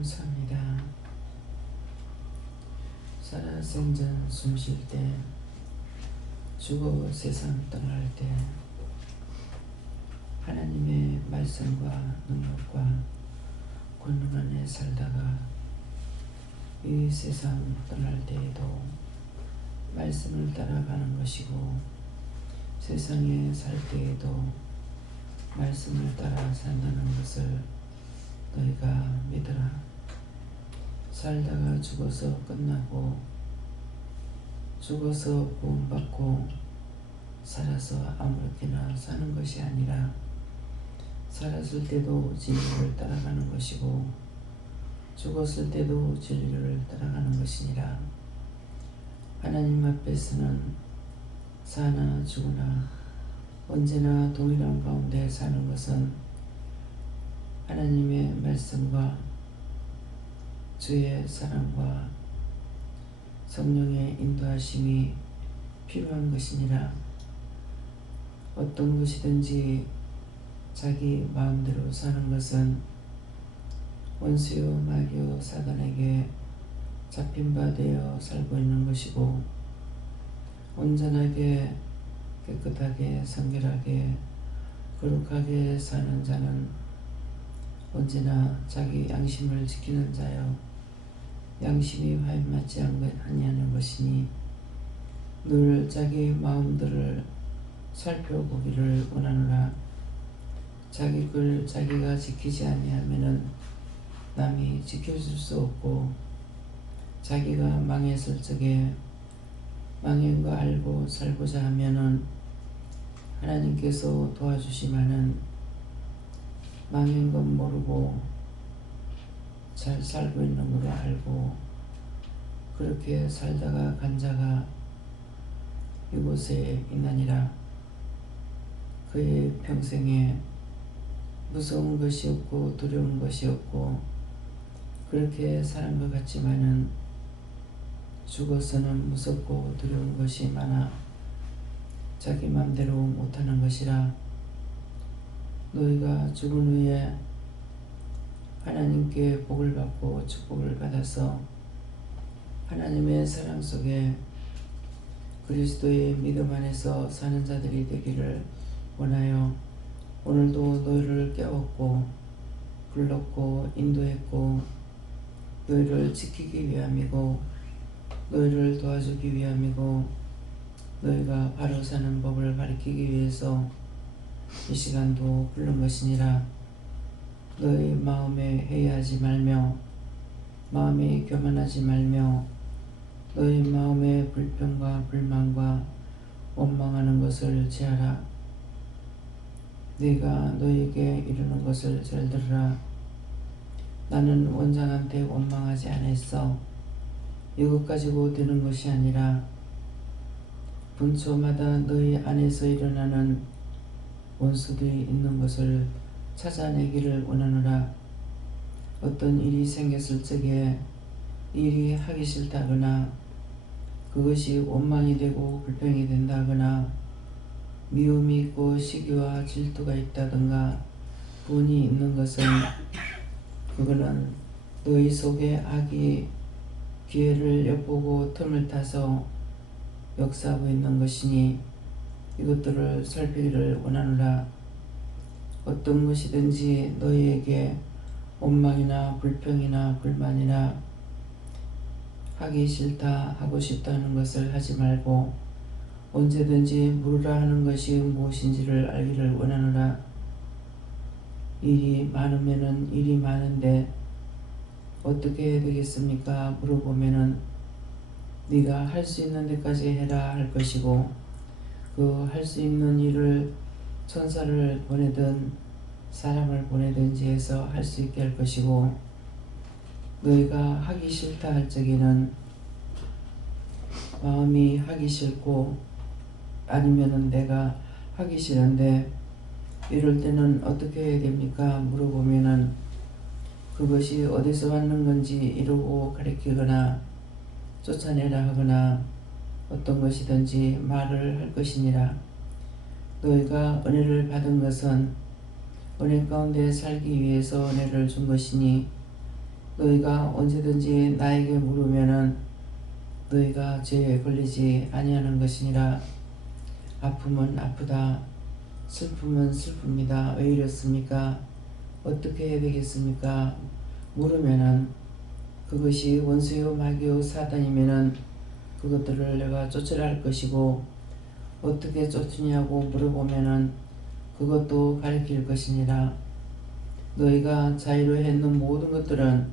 감사합니다. 살아생전 숨쉴 때, 죽어 세상 떠날 때 하나님의 말씀과 능력과 권능 안에 살다가 이 세상 떠날 때에도 말씀을 따라가는 것이고, 세상에 살 때에도 말씀을 따라 산다는 것을 너희가 믿으라. 살다가 죽어서 끝나고, 죽어서 구원받고 살아서 아무렇게나 사는 것이 아니라, 살았을 때도 진리를 따라가는 것이고 죽었을 때도 진리를 따라가는 것이니라. 하나님 앞에서는 사나 죽으나 언제나 동일한 가운데 사는 것은 하나님의 말씀과 주의 사랑과 성령의 인도하심이 필요한 것이니라. 어떤 것이든지 자기 마음대로 사는 것은 원수요 마귀요 사단에게 잡힌 바 되어 살고 있는 것이고, 온전하게 깨끗하게 성결하게 거룩하게 사는 자는 언제나 자기 양심을 지키는 자요 양심이 화인맞지 아니하는 것이니, 늘 자기 마음들을 살펴보기를 원하노라. 자기 걸 자기가 지키지 아니하면은 남이 지켜줄 수 없고, 자기가 망했을 적에 망한 거 알고 살고자 하면은 하나님께서 도와주시면은 망한 건 모르고 잘 살고 있는 걸로 알고, 그렇게 살다가 간 자가 이곳에 있나니라. 그의 평생에 무서운 것이 없고 두려운 것이 없고 그렇게 사는 것 같지만은 죽어서는 무섭고 두려운 것이 많아 자기 맘대로 못하는 것이라. 너희가 죽은 후에 하나님께 복을 받고 축복을 받아서 하나님의 사랑 속에 그리스도의 믿음 안에서 사는 자들이 되기를 원하여 오늘도 너희를 깨웠고 불렀고 인도했고, 너희를 지키기 위함이고 너희를 도와주기 위함이고, 너희가 바로 사는 법을 가르치기 위해서 이 시간도 부른 것이니라. 너희 마음에 회의하지 말며 마음에 교만하지 말며 너희 마음에 불평과 불만과 원망하는 것을 제하라. 네가 너희에게 이르는 것을 잘 들으라. 나는 원장한테 원망하지 않았어. 이것 가지고 되는 것이 아니라 분초마다 너희 안에서 일어나는 원수들이 있는 것을 찾아내기를 원하노라. 어떤 일이 생겼을 적에 일이 하기 싫다거나 그것이 원망이 되고 불평이 된다거나 미움이 있고 시기와 질투가 있다든가 분이 있는 것은 그거는 너희 속에 악이 기회를 엿보고 틈을 타서 역사하고 있는 것이니 이것들을 살피기를 원하노라. 어떤 것이든지 너희에게 원망이나 불평이나 불만이나 하기 싫다 하고 싶다는 것을 하지 말고 언제든지 물으라 하는 것이 무엇인지를 알기를 원하노라. 일이 많으면은 일이 많은데 어떻게 해야 되겠습니까? 물어보면은 네가 할 수 있는 데까지 해라 할 것이고, 그 할 수 있는 일을 천사를 보내든 사람을 보내든지 해서 할 수 있게 할 것이고, 너희가 하기 싫다 할 적에는 마음이 하기 싫고 아니면은 내가 하기 싫은데 이럴 때는 어떻게 해야 됩니까? 물어보면은 그것이 어디서 왔는 건지 이러고 가르치거나 쫓아내라 하거나 어떤 것이든지 말을 할 것이니라. 너희가 은혜를 받은 것은 은혜 가운데 살기 위해서 은혜를 준 것이니, 너희가 언제든지 나에게 물으면은 너희가 죄에 걸리지 아니하는 것이니라. 아픔은 아프다. 슬픔은 슬픕니다. 왜 이렇습니까? 어떻게 해야 되겠습니까? 물으면은 그것이 원수요 마귀요 사단이면은 그것들을 내가 쫓으라 할 것이고, 어떻게 쫓으냐고 물어보면은 그것도 가르칠 것이니라. 너희가 자유로 했는 모든 것들은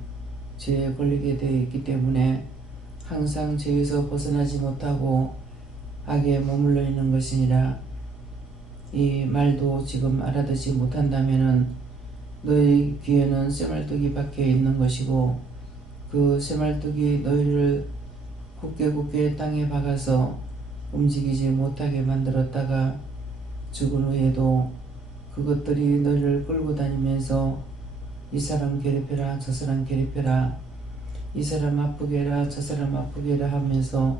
죄에 걸리게 되어 있기 때문에 항상 죄에서 벗어나지 못하고 악에 머물러 있는 것이니라. 이 말도 지금 알아듣지 못한다면은 너희 귀에는 쇠말뚝이 박혀 있는 것이고, 그 쇠말뚝이 너희를 굳게 땅에 박아서 움직이지 못하게 만들었다가 죽은 후에도 그것들이 너희를 끌고 다니면서 이 사람 괴롭혀라 저 사람 괴롭혀라, 이 사람 아프게 해라 저 사람 아프게 해라 하면서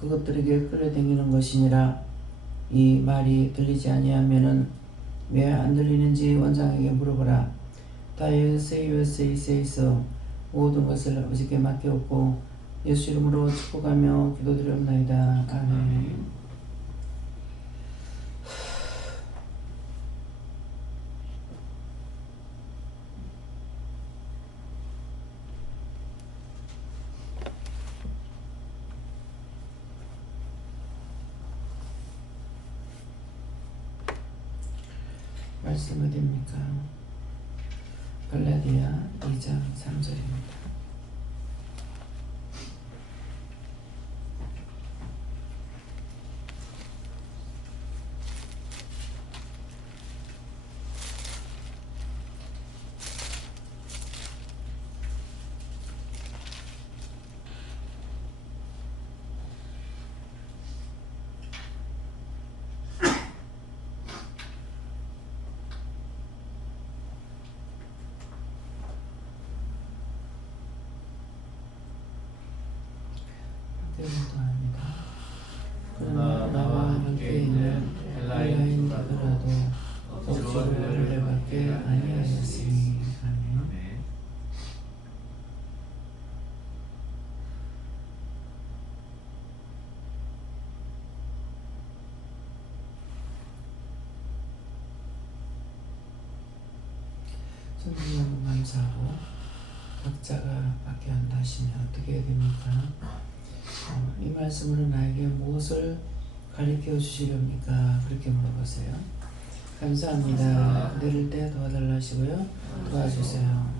그것들에게 끌어당기는 것이니라. 이 말이 들리지 아니하면은 왜 안 들리는지 원장에게 물어보라. 다이어 세이서 모든 것을 아버지께 맡겨놓고 예수 이름으로 축복하며 기도드리옵나이다. 아멘. 말씀 어디입니까? 갈라디아 2장 3절입니다. 합니다. 그러나 나와 함께 있는 헬라인들라도 억지로 할례밖에 아니하였으니. 아멘. 선생님 감사하고, 각자가 박해한다 하시면 어떻게 해야 됩니까? 이 말씀으로 나에게 무엇을 가르쳐 주시렵니까? 그렇게 물어보세요. 감사합니다. 내릴 때 도와달라 하시고요. 도와주세요.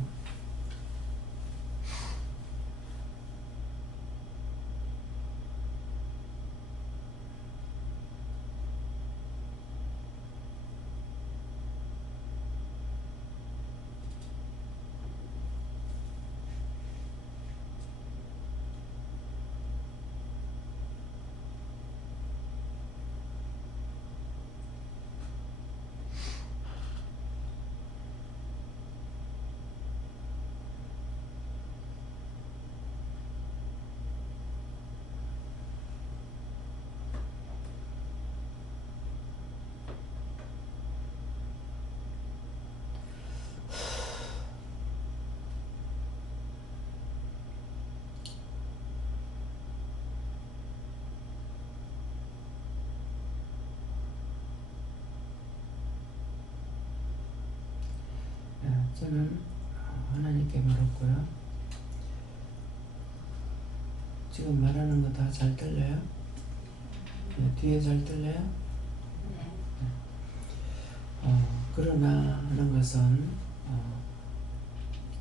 저는 하나님께 물었고요. 지금 말하는 거 다 잘 들려요? 네, 뒤에 잘 들려요? 그러나 하는 것은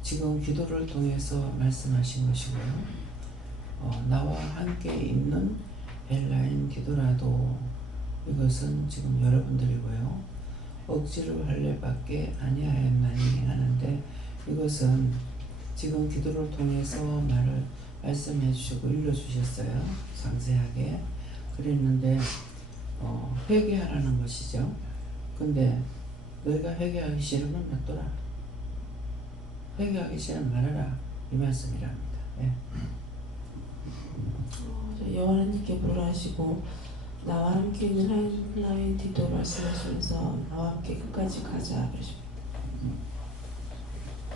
지금 기도를 통해서 말씀하신 것이고요. 나와 함께 있는 헬라인디더라도 이것은 지금 여러분들이고요. 억지로 할례밖에 아니하였나니 하는데, 이것은 지금 기도를 통해서 말씀해 주시고 일러주셨어요. 상세하게 그랬는데 회개하라는 것이죠. 근데 너희가 회개하기 싫으면 놔둬라. 회개하기 싫으면 말하라, 이 말씀이랍니다. 네. 여호와님께 물어하시고 나와 함께 있는 헬라인디도 말씀하시면서 나와 함께 끝까지 가자 그러십니다.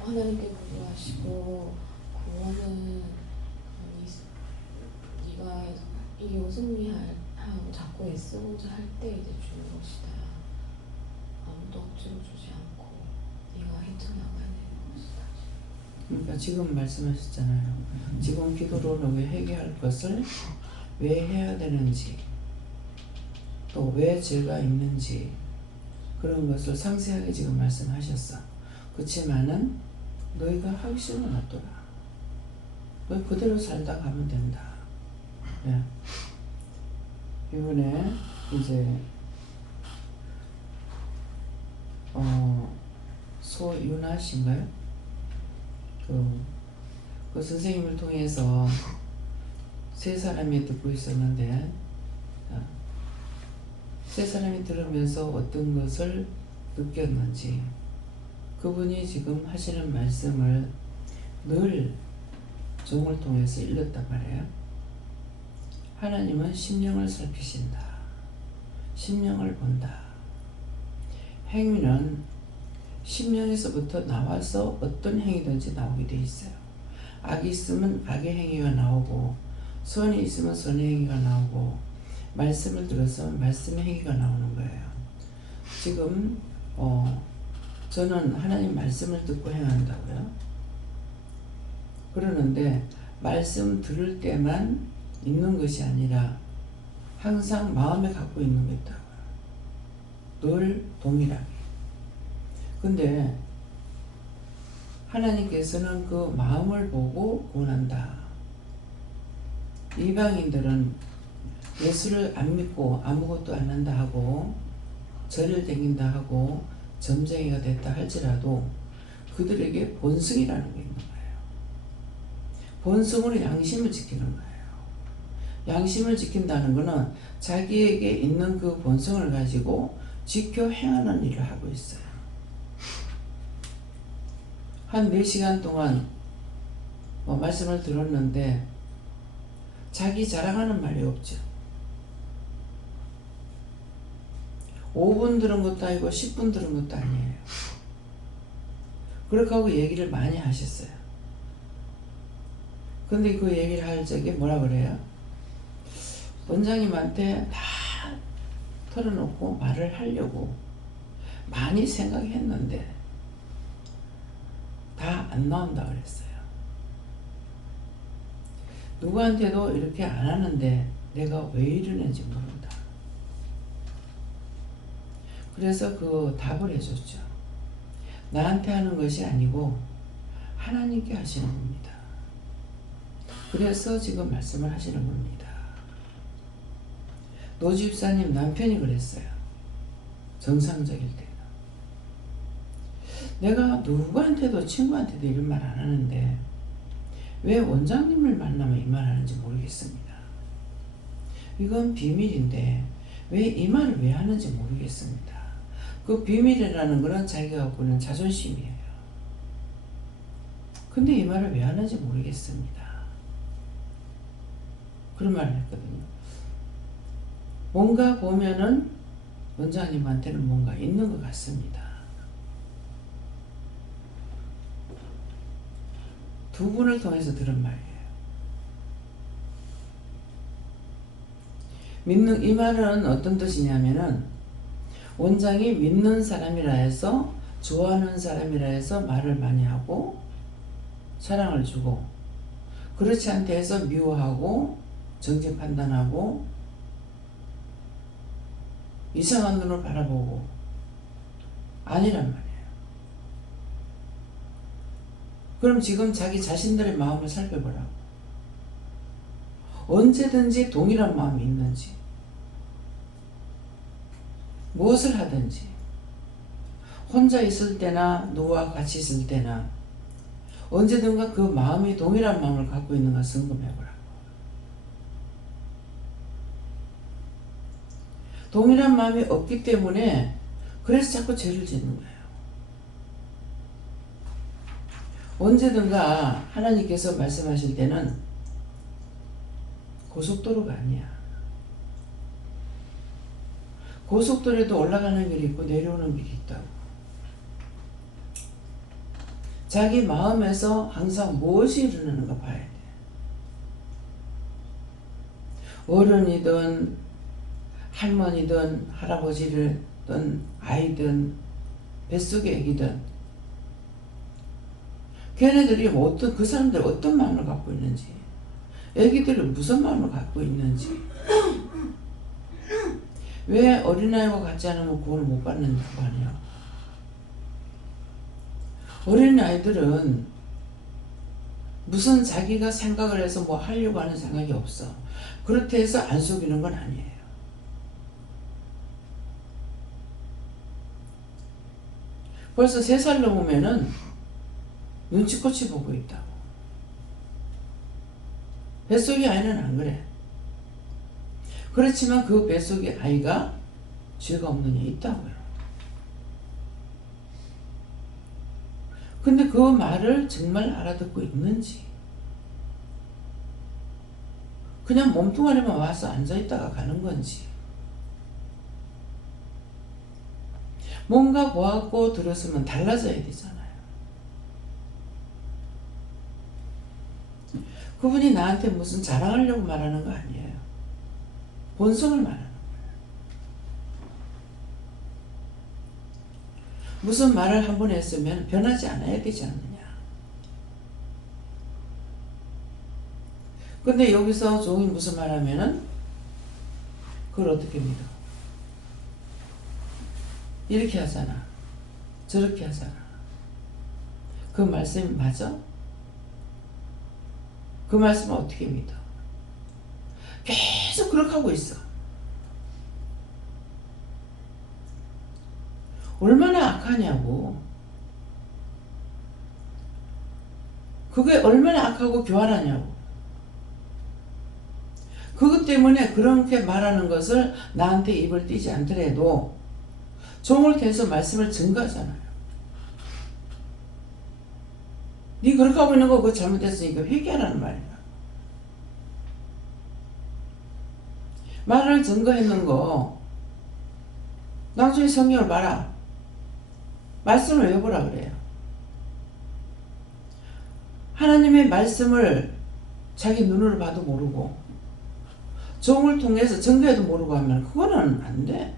하나님께 물어하시고 구원은 네가 이게 무슨 일이야 하고 자꾸 애쓰고자 할 때 이제 주는 것이다. 아무도 억지로 주지 않고 네가 헤쳐나가야 되는 것이다. 그러니까 지금 말씀하셨잖아요. 지금 기도로는 왜 회개할 것을 왜 해야 되는지, 또 왜 죄가 있는지 그런 것을 상세하게 지금 말씀하셨어. 그렇지만은 너희가 하기 싫으면 놔둬라. 너희 그대로 살다 가면 된다. 네. 이번에 이제 소윤아 씨인가요? 그 선생님을 통해서 세 사람이 듣고 있었는데, 세 사람이 들으면서 어떤 것을 느꼈는지, 그분이 지금 하시는 말씀을 늘 종을 통해서 읽었단 말이에요. 하나님은 심령을 살피신다. 심령을 본다. 행위는 심령에서부터 나와서 어떤 행위든지 나오게 돼 있어요. 악이 있으면 악의 행위가 나오고, 선이 있으면 선의 행위가 나오고, 말씀을 들었으면 말씀의 행위가 나오는 거예요. 지금 저는 하나님 말씀을 듣고 행한다고요. 그러는데 말씀 들을 때만 있는 것이 아니라 항상 마음에 갖고 있는 게 있다고요. 늘 동일하게. 근데 하나님께서는 그 마음을 보고 구원한다. 이방인들은 예수를 안 믿고 아무것도 안 한다 하고 절을 댕긴다 하고 점쟁이가 됐다 할지라도 그들에게 본성이라는 게 있는 거예요. 본성으로 양심을 지키는 거예요. 양심을 지킨다는 것은 자기에게 있는 그 본성을 가지고 지켜 행하는 일을 하고 있어요. 한 4시간 동안 말씀을 들었는데 자기 자랑하는 말이 없죠. 5분 들은 것도 아니고 10분 들은 것도 아니에요. 그렇게 하고 얘기를 많이 하셨어요. 근데 그 얘기를 할 적에 뭐라 그래요? 원장님한테 다 털어놓고 말을 하려고 많이 생각했는데 다 안 나온다 그랬어요. 누구한테도 이렇게 안 하는데 내가 왜 이러는지 모른다. 그래서 그 답을 해줬죠. 나한테 하는 것이 아니고 하나님께 하시는 겁니다. 그래서 지금 말씀을 하시는 겁니다. 노 집사님 남편이 그랬어요. 정상적일 때는. 내가 누구한테도 친구한테도 이런 말 안 하는데 왜 원장님을 만나면 이 말 하는지 모르겠습니다. 이건 비밀인데 왜 이 말을 왜 하는지 모르겠습니다. 그 비밀이라는 거는 자기가 갖고 있는 자존심이에요. 근데 이 말을 왜 하는지 모르겠습니다. 그런 말을 했거든요. 뭔가 보면은 원장님한테는 뭔가 있는 것 같습니다. 두 분을 통해서 들은 말이에요. 믿는, 이 말은 어떤 뜻이냐면은 원장이 믿는 사람이라 해서 좋아하는 사람이라 해서 말을 많이 하고 사랑을 주고, 그렇지 않다 해서 미워하고 정죄 판단하고 이상한 눈으로 바라보고 아니란 말이에요. 그럼 지금 자기 자신들의 마음을 살펴보라고. 언제든지 동일한 마음이 있는지, 무엇을 하든지, 혼자 있을 때나 누구와 같이 있을 때나 언제든가 그 마음이 동일한 마음을 갖고 있는가 점검해보라고. 동일한 마음이 없기 때문에 그래서 자꾸 죄를 짓는 거예요. 언제든가 하나님께서 말씀하실 때는 고속도로가 아니야. 고속도로에도 올라가는 길이 있고 내려오는 길이 있다고. 자기 마음에서 항상 무엇이 일어나는가 봐야 돼. 어른이든 할머니든 할아버지든 아이든 뱃속의 애기든 걔네들이 어떤 그 사람들이 어떤 마음을 갖고 있는지, 애기들은 무슨 마음을 갖고 있는지, 왜 어린아이와 같지 않으면 구원을 못 받는 거 아니야. 어린아이들은 무슨 자기가 생각을 해서 뭐 하려고 하는 생각이 없어. 그렇다 해서 안 속이는 건 아니에요. 벌써 3살 넘으면은 눈치껏이 보고 있다고. 뱃속의 아이는 안 그래. 그렇지만 그 뱃속의 아이가 죄가 없느냐 있다고요. 근데 그 말을 정말 알아듣고 있는지, 그냥 몸뚱아리만 와서 앉아있다가 가는 건지, 뭔가 보았고 들었으면 달라져야 되잖아요. 그분이 나한테 무슨 자랑하려고 말하는 거 아니에요. 본성을 말하는 거예요. 무슨 말을 한 번 했으면 변하지 않아야 되지 않느냐. 근데 여기서 종이 무슨 말 하면은 그걸 어떻게 믿어? 이렇게 하잖아. 저렇게 하잖아. 그 말씀이 맞아? 그 말씀을 어떻게 믿어? 계속 그렇게 하고 있어. 얼마나 악하냐고. 그게 얼마나 악하고 교활하냐고. 그것 때문에 그렇게 말하는 것을 나한테 입을 띄지 않더라도 종을 통해서 말씀을 증거하잖아요. 네 그렇게 하고 있는 거 그거 잘못했으니까 회개하라는 말이야. 말을 증거했는 거 나중에 성경을 봐라. 말씀을 외워보라 그래요. 하나님의 말씀을 자기 눈으로 봐도 모르고 종을 통해서 증거해도 모르고 하면 그거는 안 돼.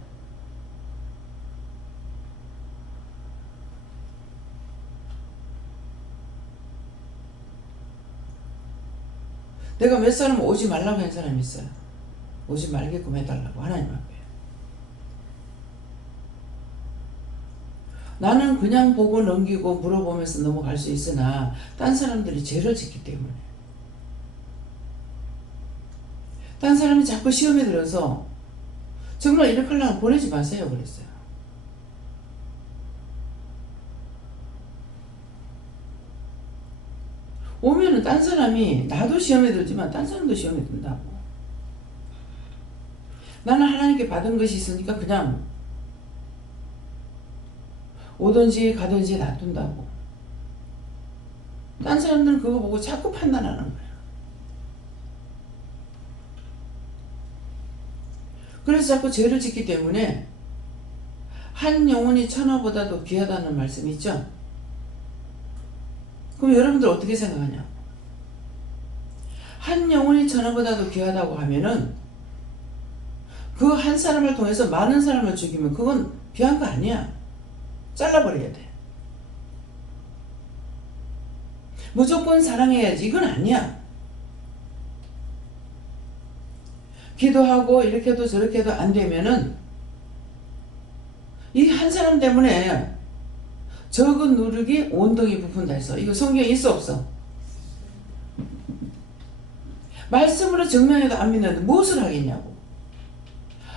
내가 몇 사람 오지 말라고 한 사람이 있어요. 오지 말게끔 해달라고 하나님 앞에. 나는 그냥 보고 넘기고 물어보면서 넘어갈 수 있으나 딴 사람들이 죄를 짓기 때문에, 딴 사람이 자꾸 시험에 들어서 정말 이렇게 하려면 보내지 마세요 그랬어요. 오면은 딴 사람이, 나도 시험에 들지만 딴 사람도 시험에 든다고. 나는 하나님께 받은 것이 있으니까 그냥 오든지 가든지 놔둔다고. 딴 사람들은 그거 보고 자꾸 판단하는 거야. 그래서 자꾸 죄를 짓기 때문에 한 영혼이 천하보다도 귀하다는 말씀이 있죠. 그럼 여러분들 어떻게 생각하냐? 한 영혼이 천하보다도 귀하다고 하면은 그 한 사람을 통해서 많은 사람을 죽이면 그건 귀한 거 아니야. 잘라버려야 돼. 무조건 사랑해야지 이건 아니야. 기도하고 이렇게 해도 저렇게 해도 안 되면은 이 한 사람 때문에 적은 누룩이 온덩이 부푼다 해서 이거 성경에 있어 없어? 말씀으로 증명해도 안 믿는데 무엇을 하겠냐고.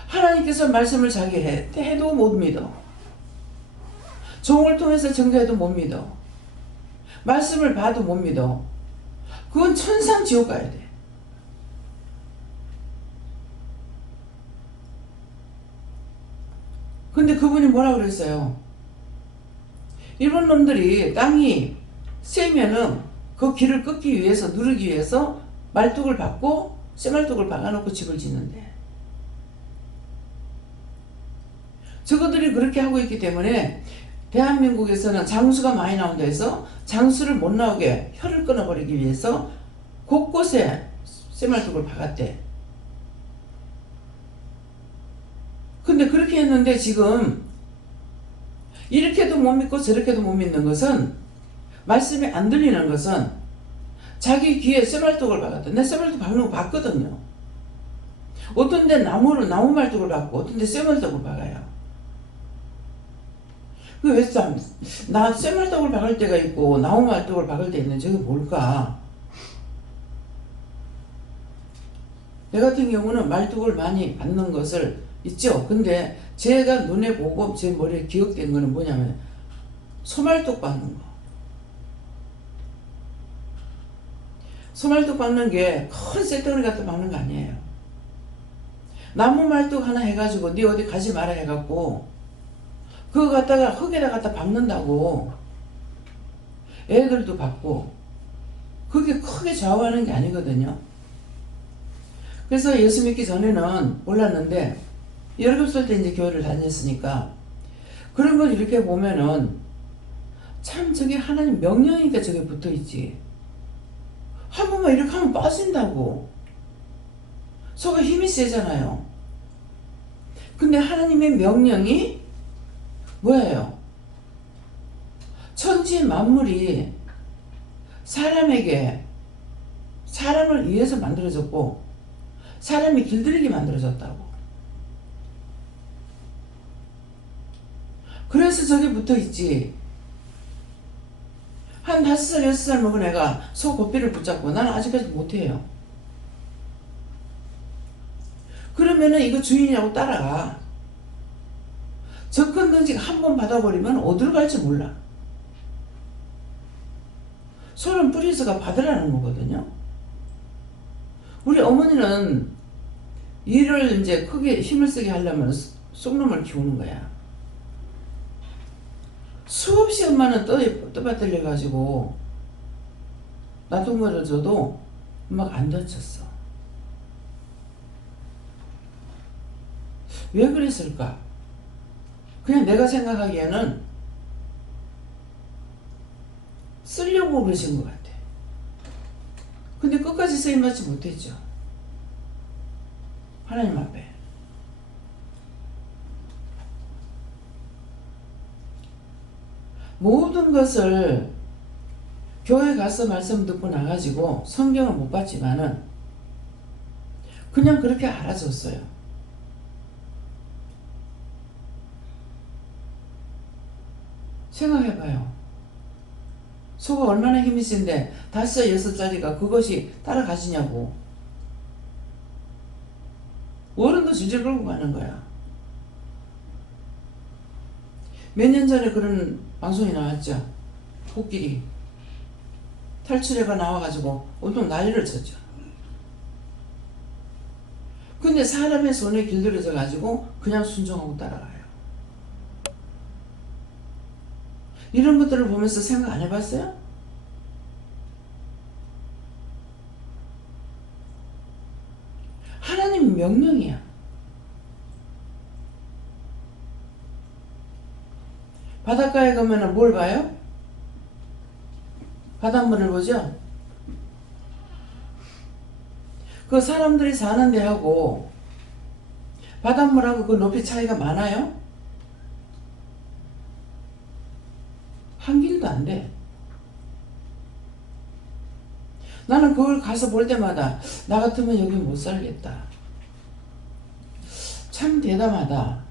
하나님께서 말씀을 자기 해도 못 믿어. 종을 통해서 증거해도 못 믿어. 말씀을 봐도 못 믿어. 그건 천상 지옥 가야 돼. 근데 그분이 뭐라 그랬어요? 일본 놈들이 땅이 세면은 그 길을 끊기 위해서, 누르기 위해서 말뚝을 박고 쇠말뚝을 박아놓고 집을 짓는데, 저거들이 그렇게 하고 있기 때문에 대한민국에서는 장수가 많이 나온다 해서 장수를 못 나오게 혀를 끊어버리기 위해서 곳곳에 쇠말뚝을 박았대. 근데 그렇게 했는데 지금 이렇게도 못 믿고 저렇게도 못 믿는 것은, 말씀이 안 들리는 것은 자기 귀에 쇠말뚝을 박았다. 내 쇠말뚝 박는 거 봤거든요. 어떤 데 나무 말뚝을 박고 어떤 데 쇠말뚝을 박아요. 나 쇠말뚝을 박을 때가 있고 나무 말뚝을 박을 때 있는 저게 뭘까? 내 같은 경우는 말뚝을 많이 받는 것을 있죠. 근데 제가 눈에 보고 제 머리에 기억된 거는 뭐냐면 소말뚝 박는 거. 소말뚝 박는 게 큰 쇳덩어리 갖다 박는 거 아니에요. 나무 말뚝 하나 해가지고 네 어디 가지 마라 해갖고 그거 갖다가 흙에다 갖다 박는다고 애들도 박고 그게 크게 좌우하는 게 아니거든요. 그래서 예수 믿기 전에는 몰랐는데 17살 때 이제 교회를 다녔으니까 그런 걸 이렇게 보면은 참 저게 하나님 명령이니까 저게 붙어있지. 한 번만 이렇게 하면 빠진다고. 소가 힘이 세잖아요. 근데 하나님의 명령이 뭐예요? 천지 만물이 사람을 위해서 만들어졌고 사람이 길들이게 만들어졌다고. 그래서 저게 붙어있지. 한 5살 6살 먹은 애가 소 고삐를 붙잡고 나는 아직까지 못해요. 그러면은 이거 주인이라고 따라가. 접근던지 한 번 받아버리면 어디로 갈지 몰라. 소는 뿌리서가 받으라는 거거든요. 우리 어머니는 일을 이제 크게 힘을 쓰게 하려면 쑥놈을 키우는 거야. 수없이 엄마는 떠받들려가지고 놔둔 거를 줘도 엄마가 안 다쳤어. 왜 그랬을까? 그냥 내가 생각하기에는 쓰려고 그러신 것 같아. 근데 끝까지 쓰임받지 못했죠. 하나님 앞에. 모든 것을 교회 가서 말씀 듣고 나가지고 성경을 못 봤지만은 그냥 그렇게 알아줬어요. 생각해봐요. 소가 얼마나 힘이 센데 5, 6살짜리가 그것이 따라가시냐고. 어른도 질질 끌고 가는 거야. 몇 년 전에 그런 방송이 나왔죠. 코끼리 탈출해가 나와가지고 온통 난리를 쳤죠. 근데 사람의 손에 길들여져 가지고 그냥 순종하고 따라가요. 이런 것들을 보면서 생각 안 해봤어요? 하나님 명령이야. 바닷가에 가면은 뭘 봐요? 바닷물을 보죠? 그 사람들이 사는 데하고 바닷물하고 그 높이 차이가 많아요? 한 길도 안 돼. 나는 그걸 가서 볼 때마다 나 같으면 여기 못 살겠다. 참 대담하다.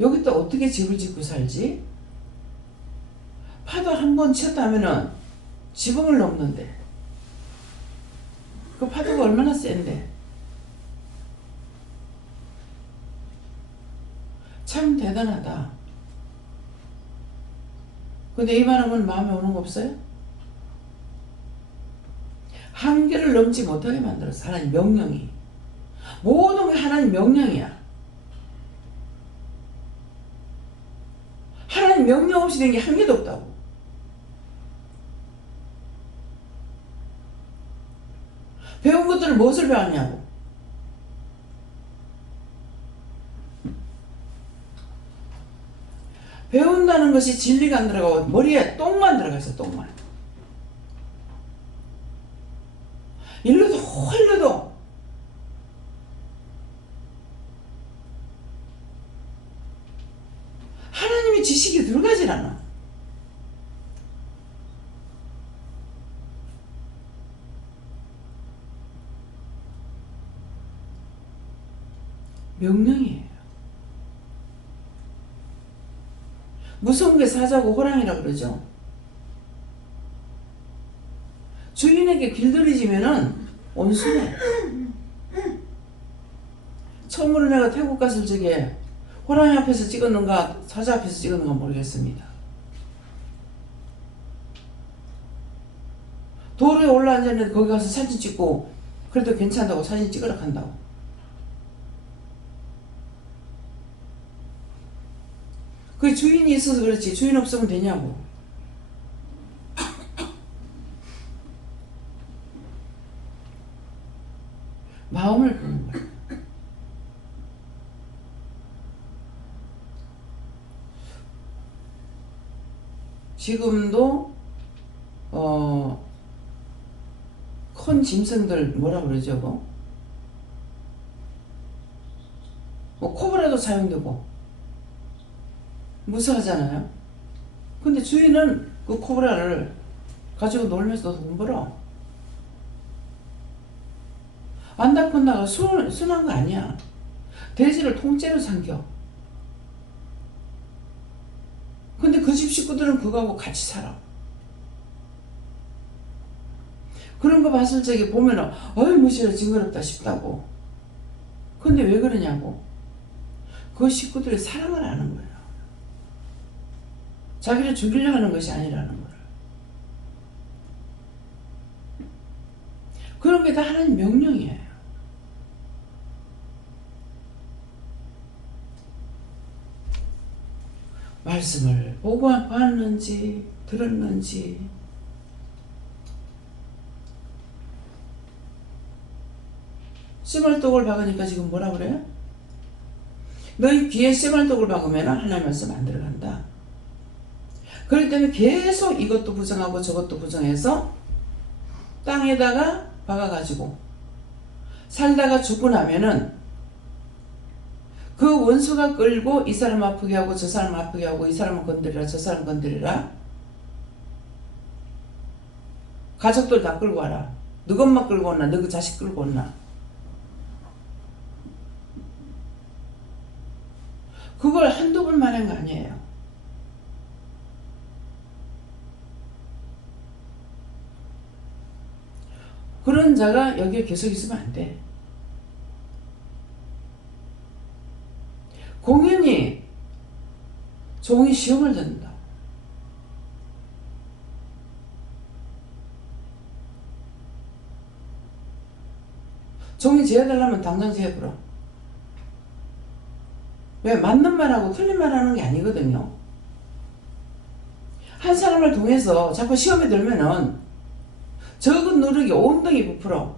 여기 또 어떻게 집을 짓고 살지? 파도 한 번 쳤다 하면은 지붕을 넘는데 그 파도가 얼마나 센데. 참 대단하다. 근데 이 말하면 마음에 오는 거 없어요? 한계를 넘지 못하게 만들었어. 하나님 명령이. 모든 게 하나님 명령이야. 하나님 명령 없이 된 게 한 개도 없다고. 배운 것들을 무엇을 배웠냐고. 배운다는 것이 진리가 안 들어가고 머리에 똥만 들어가 있어. 똥만. 일러도 흘러도 하나님의 지식이 들어가질 않아. 명령이에요. 무서운 게 사자고 호랑이라 그러죠. 주인에게 길들여지면은 온순해. 처음으로 내가 태국 갔을 적에 호랑이 앞에서 찍었는가 사자 앞에서 찍었는가 모르겠습니다. 도로에 올라앉았는데 거기 가서 사진 찍고 그래도 괜찮다고 사진 찍으라 한다고. 그 주인이 있어서 그렇지 주인 없으면 되냐고. 마음을 보는 거예요. 지금도 큰 짐승들 뭐라 그러죠? 뭐 코브라도 사용되고 무서워하잖아요. 근데 주인은 그 코브라를 가지고 놀면서 돈 벌어. 안다콘다가 순한 거 아니야. 돼지를 통째로 삼켜. 근데 그 집 식구들은 그거하고 같이 살아. 그런 거 봤을 적에 보면은 어이 무시라 징그럽다 싶다고. 근데 왜 그러냐고. 그 식구들의 사랑을 아는 거예요. 자기를 죽이려고 하는 것이 아니라는 거예요. 그런 게 다 하나님 명령이에요. 말씀을 보고 봤는지 들었는지 씨발떡을 박으니까 지금 뭐라 그래요? 너희 귀에 씨발떡을 박으면 하나님 말씀 안 들어간다. 그렇기 때문에 계속 이것도 부정하고 저것도 부정해서 땅에다가 박아가지고 살다가 죽고 나면은 그 원수가 끌고 이 사람 아프게 하고 저 사람 아프게 하고 이 사람은 건드리라 저 사람 건드리라 가족들 다 끌고 와라. 너 엄마 끌고 온나 너 그 자식 끌고 온나. 그걸 한두 번만 한 거 아니에요. 그런 자가 여기에 계속 있으면 안 돼. 공연히 종이 시험을 듣는다. 종이 제어되려면 당장 제어해보라. 왜? 맞는 말하고 틀린 말하는 게 아니거든요. 한 사람을 통해서 자꾸 시험에 들면은 적은 누르기 온덩이 부풀어.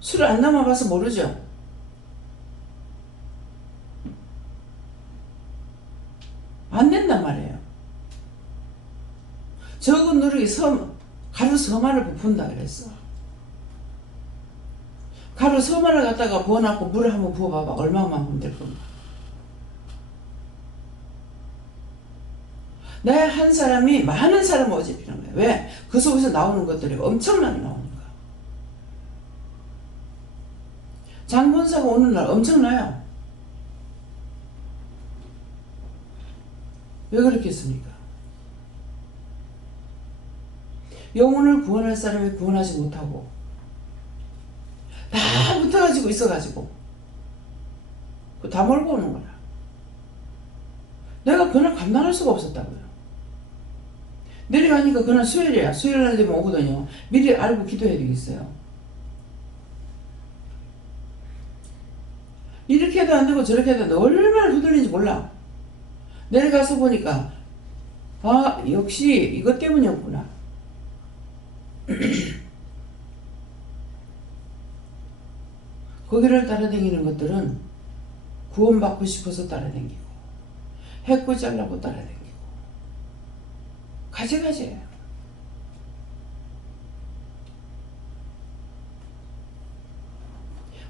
술을 안 남아봐서 모르죠. 안 된단 말이에요. 적은 누르기 가루 서마를 부푼다 그랬어. 가루 서마를 갖다가 부어놨고 물을 한번 부어봐봐. 얼마만큼 될 겁니다. 내 한 사람이 많은 사람을 어집히는 거예요. 왜? 그 속에서 나오는 것들이 엄청나게 나오니까. 장본사가 오는 날 엄청나요. 왜 그렇겠습니까? 영혼을 구원할 사람이 구원하지 못하고 다 붙어가지고 있어가지고 다 몰고 오는 거야. 내가 그날 감당할 수가 없었다고요. 내려가니까 그날 수요일이야. 수요일날 되면 오거든요. 미리 알고 기도해야 되겠어요. 이렇게 해도 안 되고 저렇게 해도 안 되고 얼마나 후들리는지 몰라. 내려가서 보니까 아 역시 이것 때문이었구나. 거기를 따라다니는 것들은 구원받고 싶어서 따라다니고 해코지하려고 따라다니고 가지가지예요.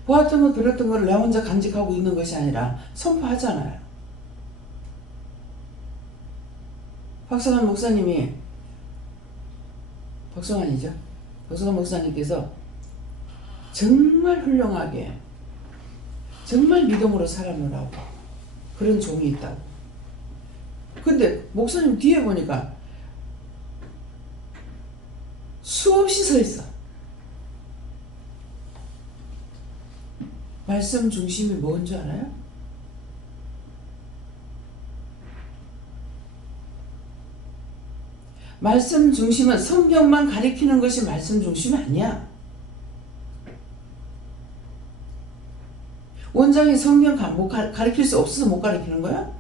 보았던 거 들었던 걸 내 혼자 간직하고 있는 것이 아니라 선포하잖아요. 박성환 목사님이 박성환이죠. 박성환 목사님께서 정말 훌륭하게 정말 믿음으로 살아노라고 그런 종이 있다고. 근데 목사님 뒤에 보니까 수없이 서 있어. 말씀 중심이 뭔 줄 알아요? 말씀 중심은 성경만 가리키는 것이 말씀 중심이 아니야. 원장이 성경 가리킬 수 없어서 못 가리키는 거야?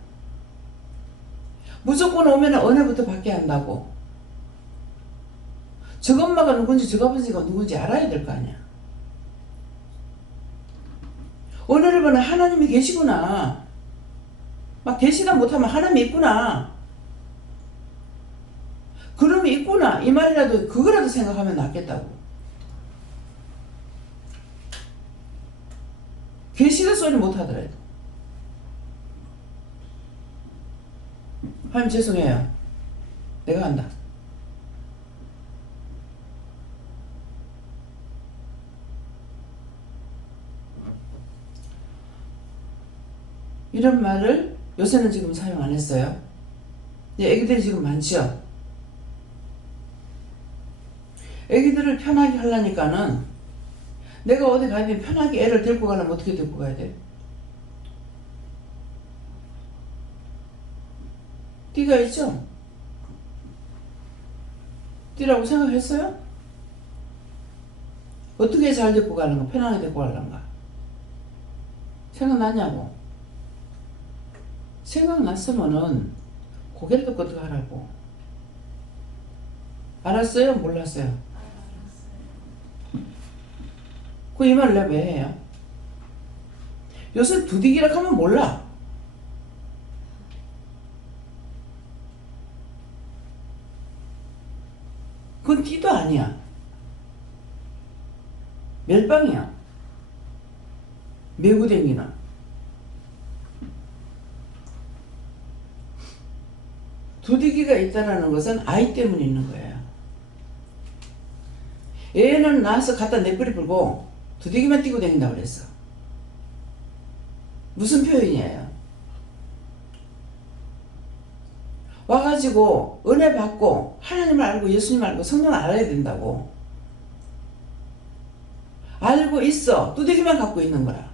무조건 오면 은혜부터 받게 한다고. 저 엄마가 누군지 저 아버지가 누군지 알아야 될 거 아니야. 은혜를 받는 하나님이 계시구나. 막 계시다 못하면 하나님이 있구나. 그놈이 있구나. 이 말이라도 그거라도 생각하면 낫겠다고. 계시다 소리 못하더라도. 하나님 죄송해요. 내가 한다. 이런 말을 요새는 지금 사용 안 했어요. 애기들이 지금 많죠. 애기들을 편하게 하려니까는 내가 어디 가면 편하게 애를 데리고 가려면 어떻게 데리고 가야 돼? 띠가 있죠? 띠라고 생각했어요? 어떻게 잘 데리고 가는가? 편하게 데리고 가는가? 생각나냐고? 생각났으면은 고개를 끄덕 하라고. 알았어요? 몰랐어요? 그 이 말을 내가 왜 해요? 요새 두디기라 하면 몰라. 그건 띠도 아니야. 멜빵이야. 매구댕이나. 두디기가 있다는 것은 아이 때문에 있는 거예요. 애는 낳아서 갖다 내버려 불고 두디기만 띄고 다닌다고 그랬어. 무슨 표현이에요? 와가지고 은혜 받고 하나님을 알고 예수님을 알고 성령을 알아야 된다고. 알고 있어. 두들기만 갖고 있는 거야.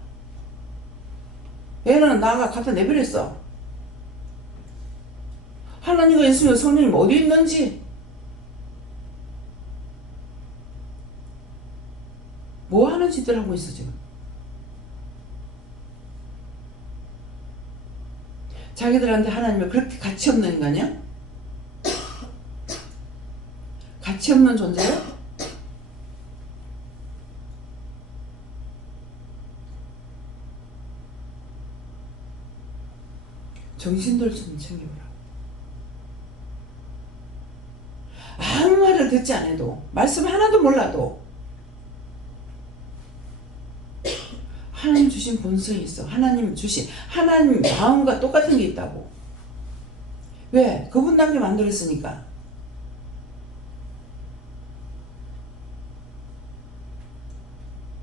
애는 나가 갖다 내버렸어. 하나님과 예수님과 성령님 어디 있는지, 뭐 하는 짓들 하고 있어 지금. 자기들한테 하나님이 그렇게 가치 없는 인간이야? 가치 없는 존재야? 정신들 좀 챙겨보라. 아무 말을 듣지 않아도, 말씀 하나도 몰라도 하나님 주신 본성이 있어. 하나님 주신 하나님 마음과 똑같은 게 있다고. 왜? 그분답게 만들었으니까.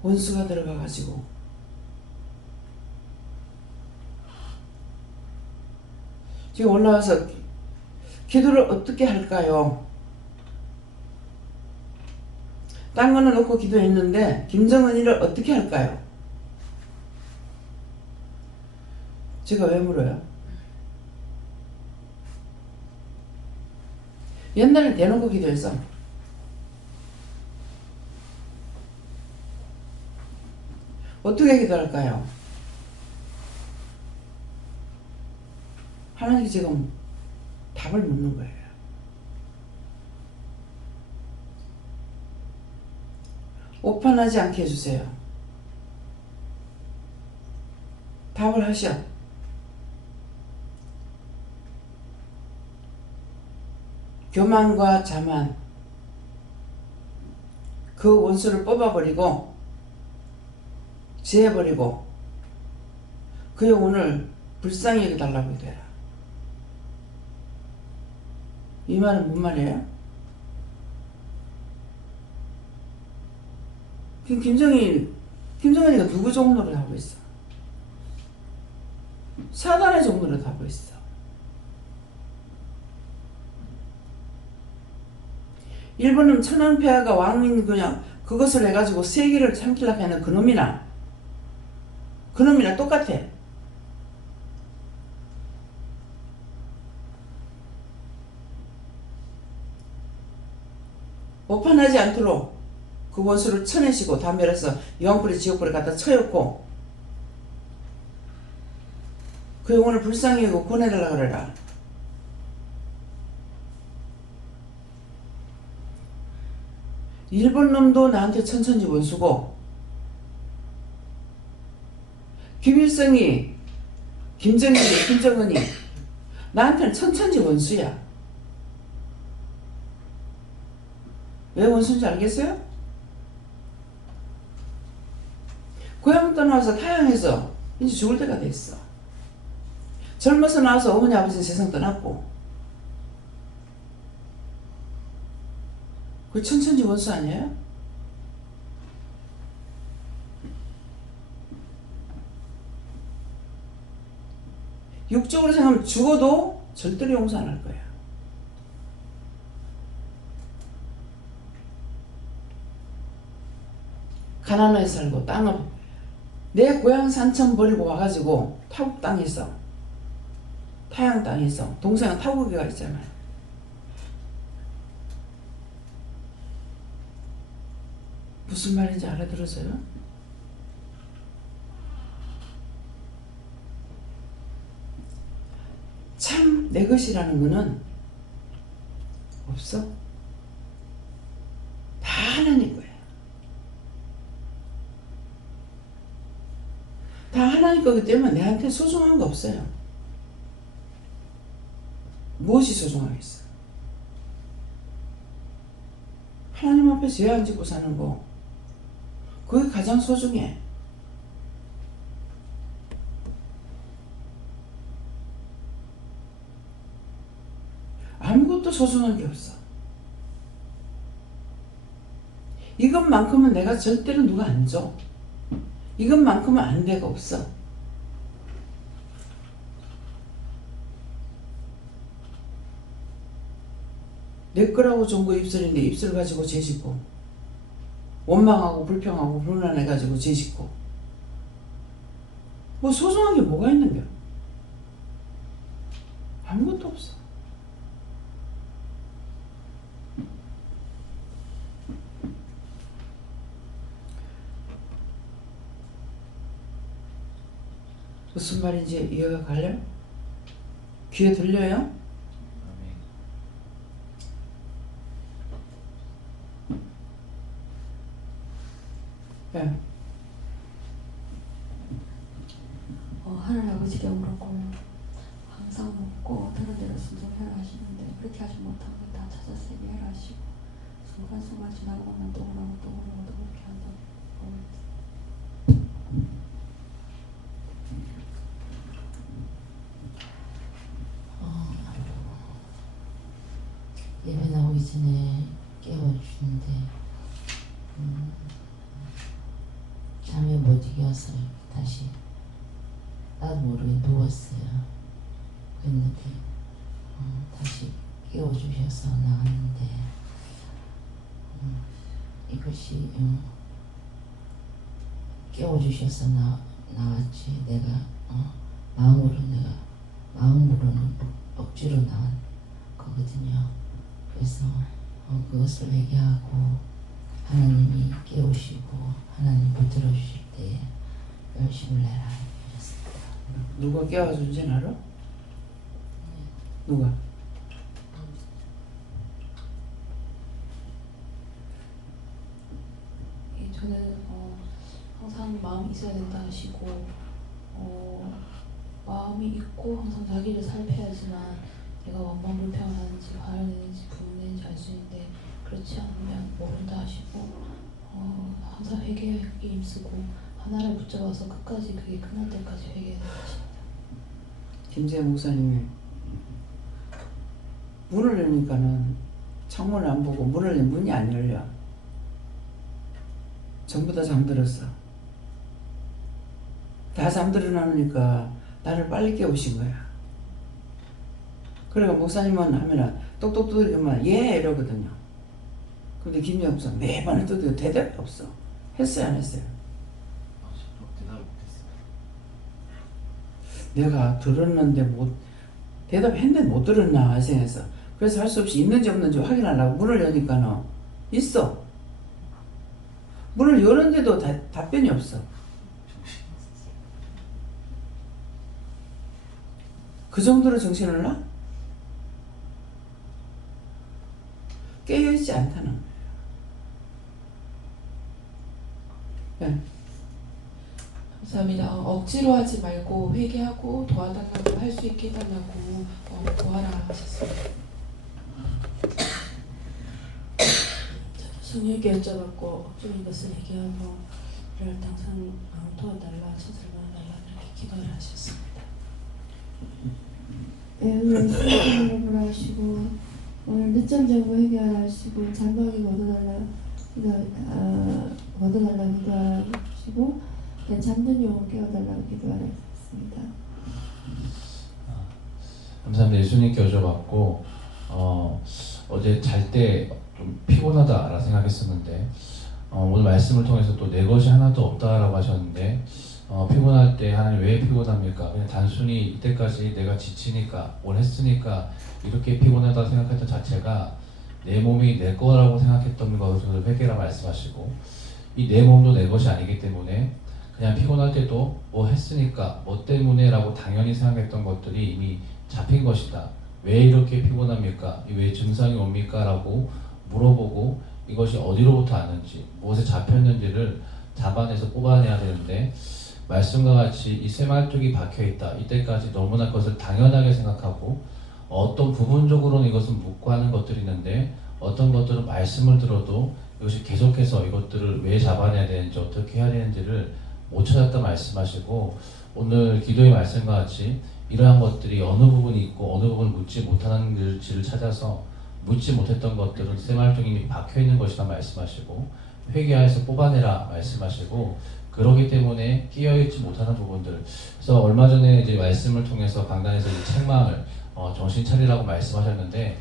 원수가 들어가가지고 지금 올라와서 기도를 어떻게 할까요? 딴 거는 놓고 기도했는데 김정은이를 어떻게 할까요? 제가 왜 물어요? 옛날에 대놓고 기도했어. 어떻게 기도할까요? 하나님께 지금 답을 묻는 거예요. 오판하지 않게 해주세요. 답을 하셔. 교만과 자만 그 원수를 뽑아버리고 제해버리고 그 영혼을 불쌍히 여겨달라고 해라. 이 말은 뭔 말이에요? 김정은이가 누구 종로를 하고 있어? 사단의 종로를 하고 있어. 일본은 천황폐하가 왕인 그냥 그것을 해가지고 세계를 삼키려고 하는 그놈이나 똑같아. 오판하지 않도록 그 원수를 쳐내시고 담배로서 영불에 지옥불에 갖다 쳐였고 그 영혼을 불쌍히 여기고 권해달라 그래라. 일본 놈도 나한테 천천지 원수고 김일성이 김정은이 나한테는 천천지 원수야. 왜 원수인지 알겠어요? 고향 떠나와서 타향해서 이제 죽을 때가 됐어. 젊어서 나와서 어머니 아버지는 세상 떠났고 그 천천지 원수 아니에요? 육적으로 생각하면 죽어도 절대로 용서 안 할 거야. 가난하게 살고 땅을 내 고향 산천 버리고 와가지고 타국 땅에서 타양 땅에서 동생은 타국에가 있잖아요. 무슨 말인지 알아들으세요? 참 내 것이라는 거는 없어. 다 하나님 거야. 다 하나님 거기 때문에 내한테 소중한 거 없어요. 무엇이 소중하겠어? 하나님 앞에 죄 안 짓고 사는 거 그게 가장 소중해. 아무것도 소중한 게 없어. 이것만큼은 내가 절대로 누가 안 줘. 이것만큼은 안 데가 없어. 내 거라고 준 거 입술인데 입술 가지고 죄짓고 원망하고 불평하고 불만해가지고 죄짓고 뭐 소중한 게 뭐가 있는겨? 아무것도 없어. 무슨 말인지 이해가 가요? 귀에 들려요? 네. 하나님 아버지께 물었고요. 항상 묻고 들은 대로 순종해라 하시는데 그렇게 하지 못한 건 다 찾아서 해라 하시고 순간순간 지나가면 또 그러고 또 그러고 또 그렇게 한다고 예배 나오기 전에 깨워주는데 잠에 못 이겨서 다시 나도 모르게 누웠어요. 그랬는데 다시 깨워주셔서 나왔는데 이것이 깨워주셔서 나왔지 내가 마음으로는 억지로 나온 거거든요. 그래서 그것을 회개하고 하나님이 깨우시고 하나님 붙들어주실 때 열심을 내라 하셨습니다. 누가 깨워준지 알아? 누가? 저는 항상 마음이 있어야 된다 하시고 마음이 있고 항상 자기를 살펴야지만 내가 원망 불평하는지 화를 내는지 분을 내는지 알 수 있는데 그렇지 않으면 모른다 하시고 항상 회개에 힘쓰고 하나를 붙잡아서 끝까지 그게 끝날 때까지 회개해야 되십니다. 김재현 목사님이 문을 여니까는 창문을 안 보고 문을 열면 문이 안 열려. 전부 다 잠들었어. 다 잠들어 놔놓으니까 나를 빨리 깨우신 거야. 그러니까 목사님은 하면은 똑똑 두드리면 예 이러거든요. 근데 김재현 목사 매번 두드려 대답이 없어. 했어요 안 했어요? 대답을 못했어요. 내가 들었는데 못 대답했는데 못 들었나 생각해서 그래서 할 수 없이 있는지 없는지 확인하려고 문을 여니까는 있어. 문을 여는데도 답변이 없어. 그 정도로 정신을 놔? 깨어있지 않다는 거예요. 네. 감사합니다. 억지로 하지 말고 회개하고 도와달라고 할 수 있게 해달라고 도와라 하셨습니다. 성령께 여쭤봤고 억지로 이것을 얘기하고 이를 항상 도와달라 천사를 보내달라 이렇게 기도를 하셨습니다. 오늘 수고하는 걸 하시고 오늘 늦잠 자고 회개하라 하시고 잠방이 얻어달라 기도하시고 잠든 영혼 깨워달라고 기도하셨습니다. 감사합니다. 예수님께 여쭤봤고 어제 잘 때 좀 피곤하다라 생각했었는데 오늘 말씀을 통해서 또 내 것이 하나도 없다라고 하셨는데 피곤할 때 하나님 왜 피곤합니까? 그냥 단순히 이때까지 내가 지치니까 뭘 했으니까 이렇게 피곤하다 생각했던 자체가 내 몸이 내 거라고 생각했던 것을 회개라 말씀하시고 이 내 몸도 내 것이 아니기 때문에 그냥 피곤할 때도 뭐 했으니까 뭐 때문에 라고 당연히 생각했던 것들이 이미 잡힌 것이다. 왜 이렇게 피곤합니까? 왜 증상이 옵니까? 라고 물어보고 이것이 어디로부터 왔는지 무엇에 잡혔는지를 잡아내서 뽑아내야 되는데 말씀과 같이 이 쇠말뚝이 박혀있다. 이때까지 너무나 그것을 당연하게 생각하고 어떤 부분적으로는 이것은 묻고 하는 것들이 있는데 어떤 것들은 말씀을 들어도 이것이 계속해서 이것들을 왜 잡아내야 되는지 어떻게 해야 되는지를 못 찾았다 말씀하시고 오늘 기도의 말씀과 같이 이러한 것들이 어느 부분이 있고 어느 부분을 묻지 못하는지를 찾아서 묻지 못했던 것들은 쇠말뚝이 이미 박혀있는 것이라 말씀하시고 회개하여서 뽑아내라 말씀하시고 그러기 때문에 끼어있지 못하는 부분들 그래서 얼마 전에 이제 말씀을 통해서 강단에서 이 책망을 정신 차리라고 말씀하셨는데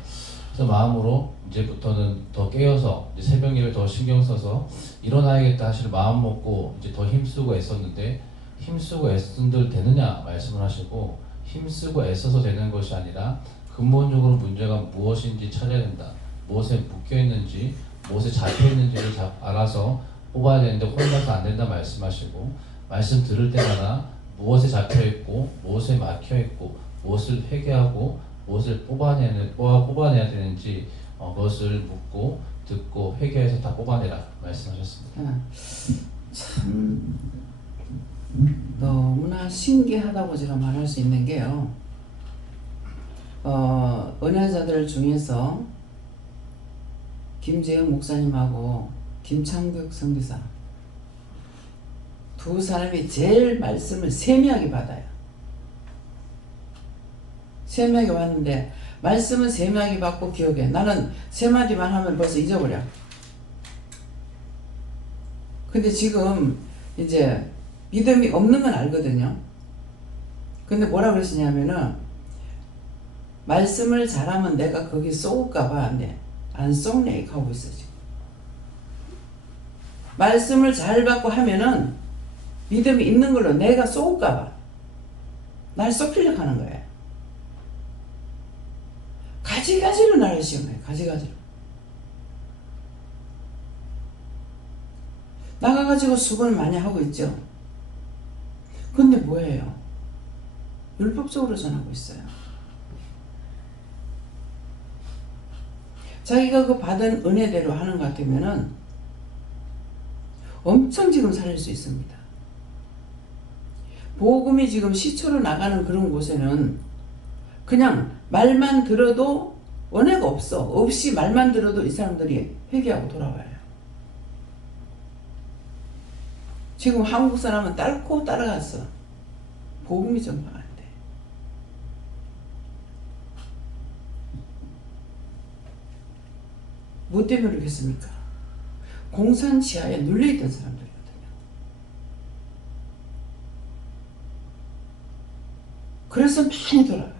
그래서 마음으로 이제부터는 더 깨어서 이제 새벽 예배 더 신경 써서 일어나야겠다 하시는 마음 먹고 이제 더 힘쓰고 애썼는데 힘쓰고 애쓴들 되느냐 말씀을 하시고 힘쓰고 애써서 되는 것이 아니라 근본적으로 문제가 무엇인지 찾아야 된다. 무엇에 묶여있는지 무엇에 잡혀있는지를 알아서 뽑아야 되는데 혼자서 안 된다 말씀하시고 말씀 들을 때마다 무엇에 잡혀있고 무엇에 막혀있고 무엇을 회개하고 무엇을 뽑아내야 되는지 그것을 묻고 듣고 회개해서 다 뽑아내라 말씀하셨습니다. 참 너무나 신기하다고 제가 말할 수 있는 게요. 은혜자들 중에서 김재영 목사님하고 김창국 선교사 두 사람이 제일 말씀을 세미하게 받아요. 세미하게 받는데 말씀은 세미하게 받고 기억해. 나는 세 마디만 하면 벌써 잊어버려. 근데 지금 이제 믿음이 없는 건 알거든요. 근데 뭐라 그러시냐면은 말씀을 잘하면 내가 거기 쏘을까봐 안 쏘네 하고 있어 지금. 말씀을 잘 받고 하면은 믿음이 있는 걸로 내가 쏘을까봐 날 쏘키려고 하는 거예요. 가지가지로 나를 시험해요. 가지가지로. 나가가지고 수고를 많이 하고 있죠. 근데 뭐예요? 율법적으로 전하고 있어요. 자기가 그 받은 은혜대로 하는 것 같으면은 엄청 지금 살릴 수 있습니다. 복음이 지금 시초로 나가는 그런 곳에는 그냥 말만 들어도 원해가 없어. 없이 말만 들어도 이 사람들이 회개하고 돌아와요. 지금 한국 사람은 딸고 따라갔어. 복음이 전파가 안 돼. 뭐 때문에 그러겠습니까? 공산 지하에 눌려있던 사람들이거든요. 그래서 많이 돌아가요.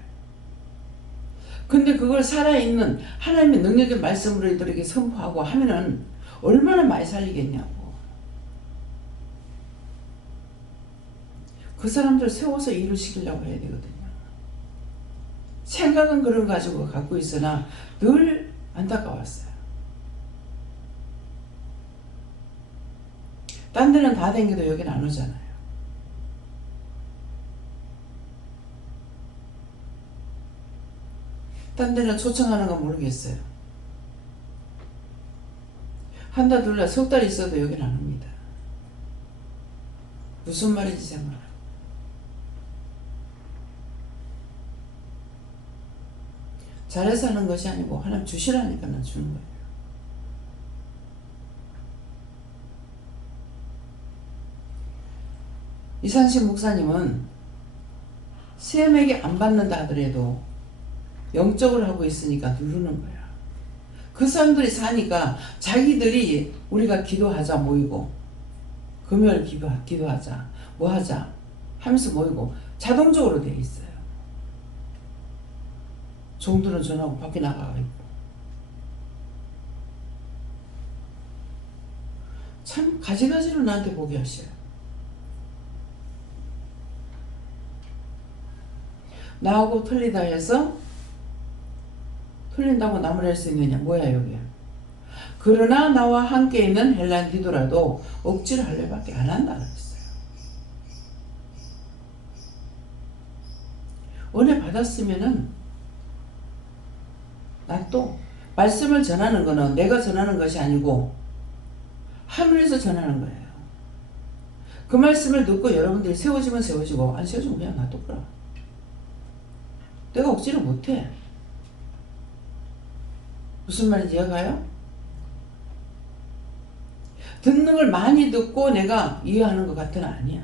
근데 그걸 살아있는 하나님의 능력의 말씀으로 이들에게 선포하고 하면은 얼마나 많이 살리겠냐고. 그 사람들 세워서 일을 시키려고 해야 되거든요. 생각은 그런 거 가지고 갖고 있으나 늘 안타까웠어요. 딴 데는 다 댕겨도 여긴 안 오잖아요. 딴 데는 초청하는 건 모르겠어요. 한 달, 둘 달, 석 달 있어도 여긴 안 옵니다. 무슨 말인지 생각해요. 잘해서 하는 것이 아니고 하나님 주시라니까 난 주는 거예요. 이산식 목사님은 세맥이 안 받는다 하더라도 영적으로 하고 있으니까 누르는 거야. 그 사람들이 사니까 자기들이 우리가 기도하자 모이고 금요일 기도하자 뭐 하자 하면서 모이고 자동적으로 돼 있어요. 종들은 전화하고 밖에 나가 있고. 참 가지가지로 나한테 보게 하셔요. 나하고 틀리다 해서 틀린다고 나무랄 수 있느냐? 뭐야 여기야. 그러나 나와 함께 있는 헬란 디도라도 억지로 할래밖에 안 한다 그랬어요. 은혜 받았으면은 나 또 말씀을 전하는 거는 내가 전하는 것이 아니고 하늘에서 전하는 거예요. 그 말씀을 듣고 여러분들이 세워지면 세워지고 안 세워지면 그냥 놔둬라. 내가 억지로 못해. 무슨 말인지 이해가요? 듣는 걸 많이 듣고 내가 이해하는 것 같은 아니야.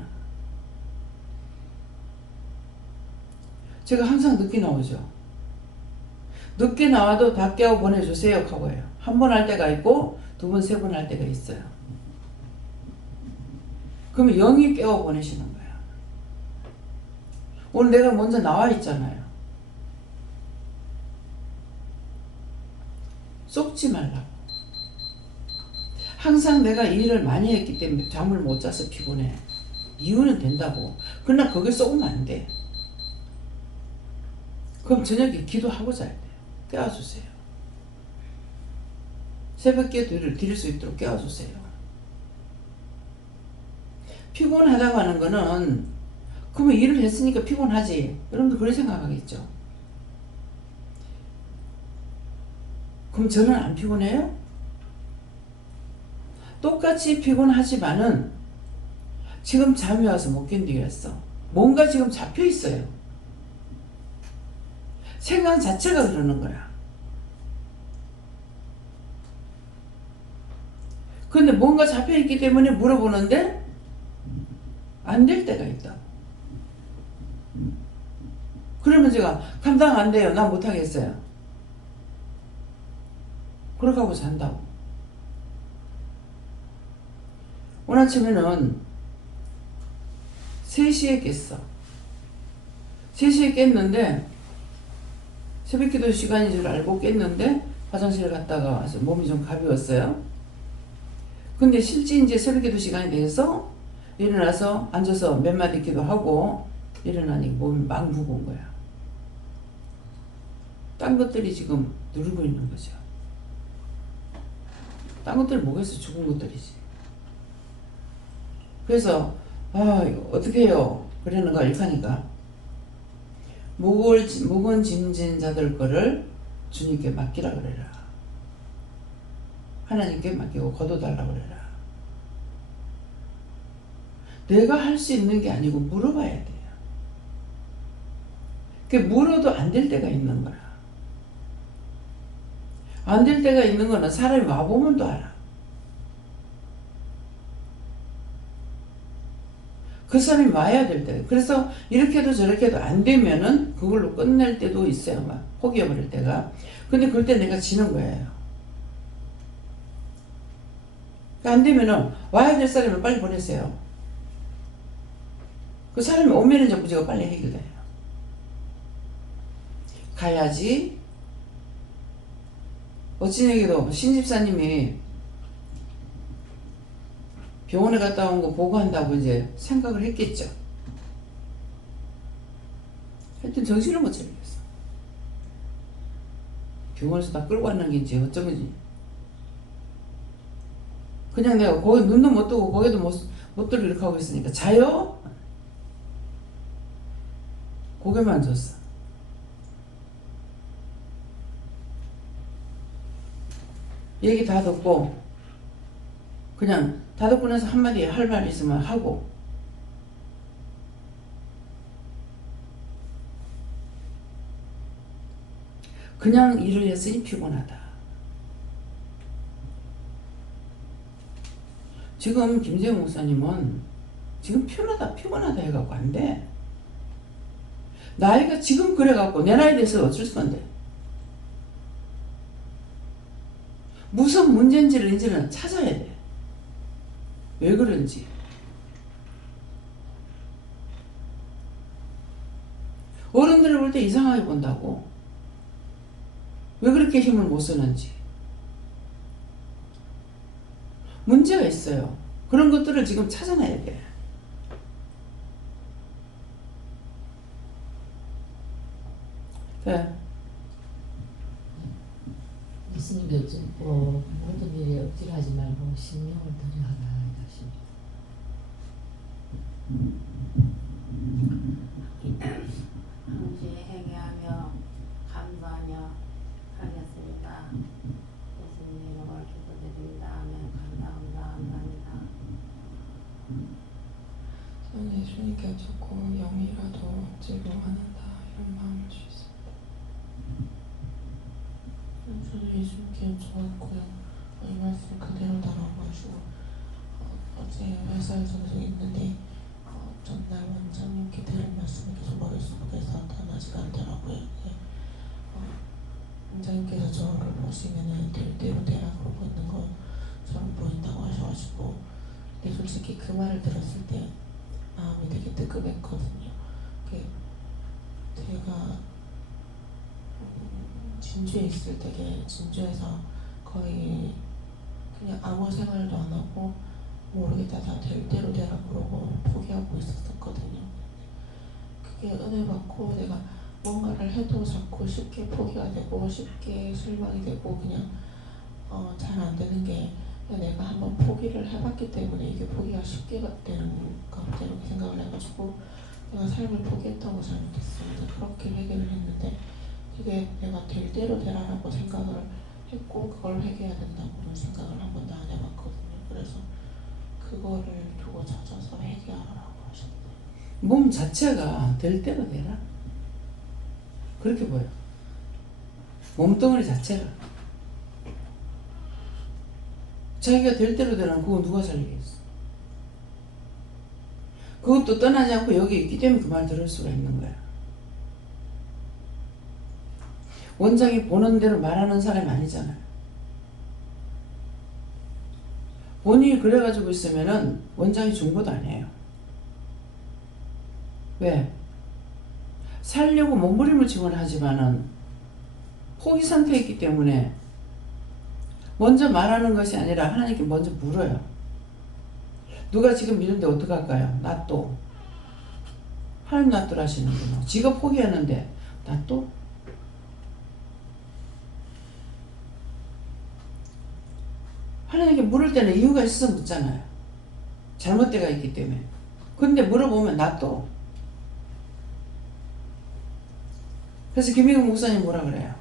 제가 항상 늦게 나오죠. 늦게 나와도 다 깨워 보내주세요 하고요. 한 번 할 때가 있고 두 번, 세 번 할 때가 있어요. 그러면 영이 깨워 보내시는 거야. 오늘 내가 먼저 나와 있잖아요. 속지 말라고. 항상 내가 일을 많이 했기 때문에 잠을 못 자서 피곤해. 이유는 된다고. 그러나 거기에 속으면 안 돼. 그럼 저녁에 기도하고 자야 돼. 깨워주세요. 새벽기도 드릴 수 있도록 깨워주세요. 피곤하다고 하는 거는 그러면 일을 했으니까 피곤하지. 여러분들 그렇게 생각하겠죠. 그럼 저는 안 피곤해요? 똑같이 피곤하지만은 지금 잠이 와서 못 견디겠어. 뭔가 지금 잡혀 있어요. 생각 자체가 그러는 거야. 근데 뭔가 잡혀 있기 때문에 물어보는데 안 될 때가 있다. 그러면 제가 감당 안 돼요. 나 못하겠어요. 그렇게 하고 잔다고. 오늘 아침에는 3시에 깼어. 3시에 깼는데 새벽기도 시간인 줄 알고 깼는데 화장실 갔다가 와서 몸이 좀 가벼웠어요. 근데 실제 이제 새벽기도 시간이 돼서 일어나서 앉아서 몇 마디 기도하고 일어나니 몸이 막 무거운 거야. 딴 것들이 지금 누르고 있는 거죠. 딴 것들이 뭐겠어? 죽은 것들이지. 그래서 어떻게 해요? 그러는 거 이렇게 하니까 무거운 짐진 자들 거를 주님께 맡기라 그래라. 하나님께 맡기고 거둬달라 그래라. 내가 할 수 있는 게 아니고 물어봐야 돼요. 그 물어도 안 될 때가 있는 거야. 안 될 때가 있는 거는 사람이 와보면 또 알아. 그 사람이 와야 될 때. 그래서 이렇게 해도 저렇게 해도 안 되면은 그걸로 끝낼 때도 있어요. 막 포기해버릴 때가. 근데 그럴 때 내가 지는 거예요. 안 되면은 와야 될 사람을 빨리 보내세요. 그 사람이 오면은 이제 문제가 빨리 해결돼요. 가야지. 어찌 얘기도 신집사님이 병원에 갔다 온 거 보고한다고 이제 생각을 했겠죠. 하여튼 정신을 못 차리겠어. 병원에서 다 끌고 왔는 게인지 어쩐 건지. 그냥 내가 거기 눈도 못 뜨고 거기도 못 들고 이렇게 하고 있으니까 자요? 고개만 줬어. 얘기 다 듣고 그냥 다 듣고 나서 한마디 할 말 있으면 하고 그냥 일을 했으니 피곤하다. 지금 김재영 목사님은 지금 피곤하다 해갖고 안 돼. 나이가 지금 그래갖고 내 나이 돼서 어쩔 건데. 무슨 문제인지를 찾아야 돼. 왜 그런지. 어른들을 볼 때 이상하게 본다고. 왜 그렇게 힘을 못 쓰는지. 문제가 있어요. 그런 것들을 지금 찾아내야 돼. 네. 예수님도 모든 일에 억지로 하지 말고 신명을 들여하라 하십니다. 항시 행해하며 감사하며 하겠습니다. 예수님 이름으로 기도드립니다. 아멘. 감사합니다. 저는 예수님께 어쩌고 영이라도 억지로 하는다 이런 마음을 주셨습니다. 저는 예수님께 여쭤봤고요. 이 말씀 그대로 따라와가지고 어제 회사에서도 있는데 전날 원장님께 들은 말씀이 계속 머릿속에서 떠나지가 않더라고요. 원장님께서 저를 보시면은 될 대로 되라 그러고 있는 것처럼 보인다고 하셔가지고 근데 솔직히 그 말을 들었을 때 마음이 되게 뜨끔했거든요. 제가 진주에 있을 때게 진주에서 거의 그냥 아무 생활도 안 하고 모르겠다 다 될 대로 되라 그러고 포기하고 있었거든요. 그게 은혜 받고 내가 뭔가를 해도 자꾸 쉽게 포기가 되고 쉽게 실망이 되고 그냥 잘 안 되는 게 내가 한번 포기를 해봤기 때문에 이게 포기가 쉽게 되는가 보다 이렇게 생각을 해가지고 내가 삶을 포기했다고 잘못했습니다. 그렇게 회개를 했는데 그게 내가 될 대로 되라라고 생각을 했고 그걸 회개해야 된다고는 생각을 한 번도 안 해봤거든요. 그래서 그거를 두고 찾아서 회개하라고 하셨대요. 몸 자체가 될 대로 되라. 그렇게 보여. 몸덩어리 자체가. 자기가 될 대로 되라면 그거 누가 살리겠어. 그것도 떠나지 않고 여기 있기 때문에 그 말 들을 수가 있는 거야. 원장이 보는 대로 말하는 사람이 아니잖아요. 본인이 그래가지고 있으면은 원장이 중보도 아니에요. 왜? 살려고 몸부림을 치곤 하지만은 포기 상태에 있기 때문에 먼저 말하는 것이 아니라 하나님께 먼저 물어요. 누가 지금 이런데 어떡할까요? 놔둬. 하나님 놔두라 하시는구나. 지가 포기하는데 놔둬? 하나님께 물을 때는 이유가 있어서 묻잖아요. 잘못되가 있기 때문에. 근데 물어보면 놔둬. 그래서 김희경 목사님 뭐라 그래요?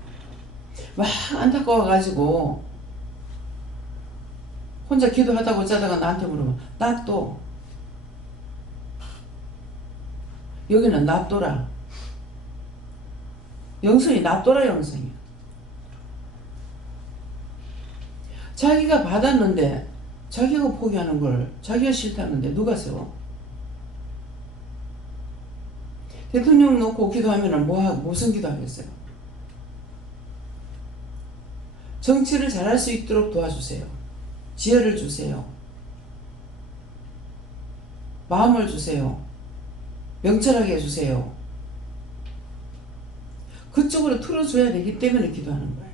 막 안타까워가지고 혼자 기도하다가 자다가 나한테 물으면 놔둬. 여기는 놔둬라. 영성이 놔둬라 영성이야. 자기가 받았는데 자기가 포기하는 걸 자기가 싫다는데 누가 세워? 대통령 놓고 기도하면 무슨 기도하겠어요? 정치를 잘할 수 있도록 도와주세요. 지혜를 주세요. 마음을 주세요. 명철하게 해주세요. 그쪽으로 틀어줘야 되기 때문에 기도하는 거예요.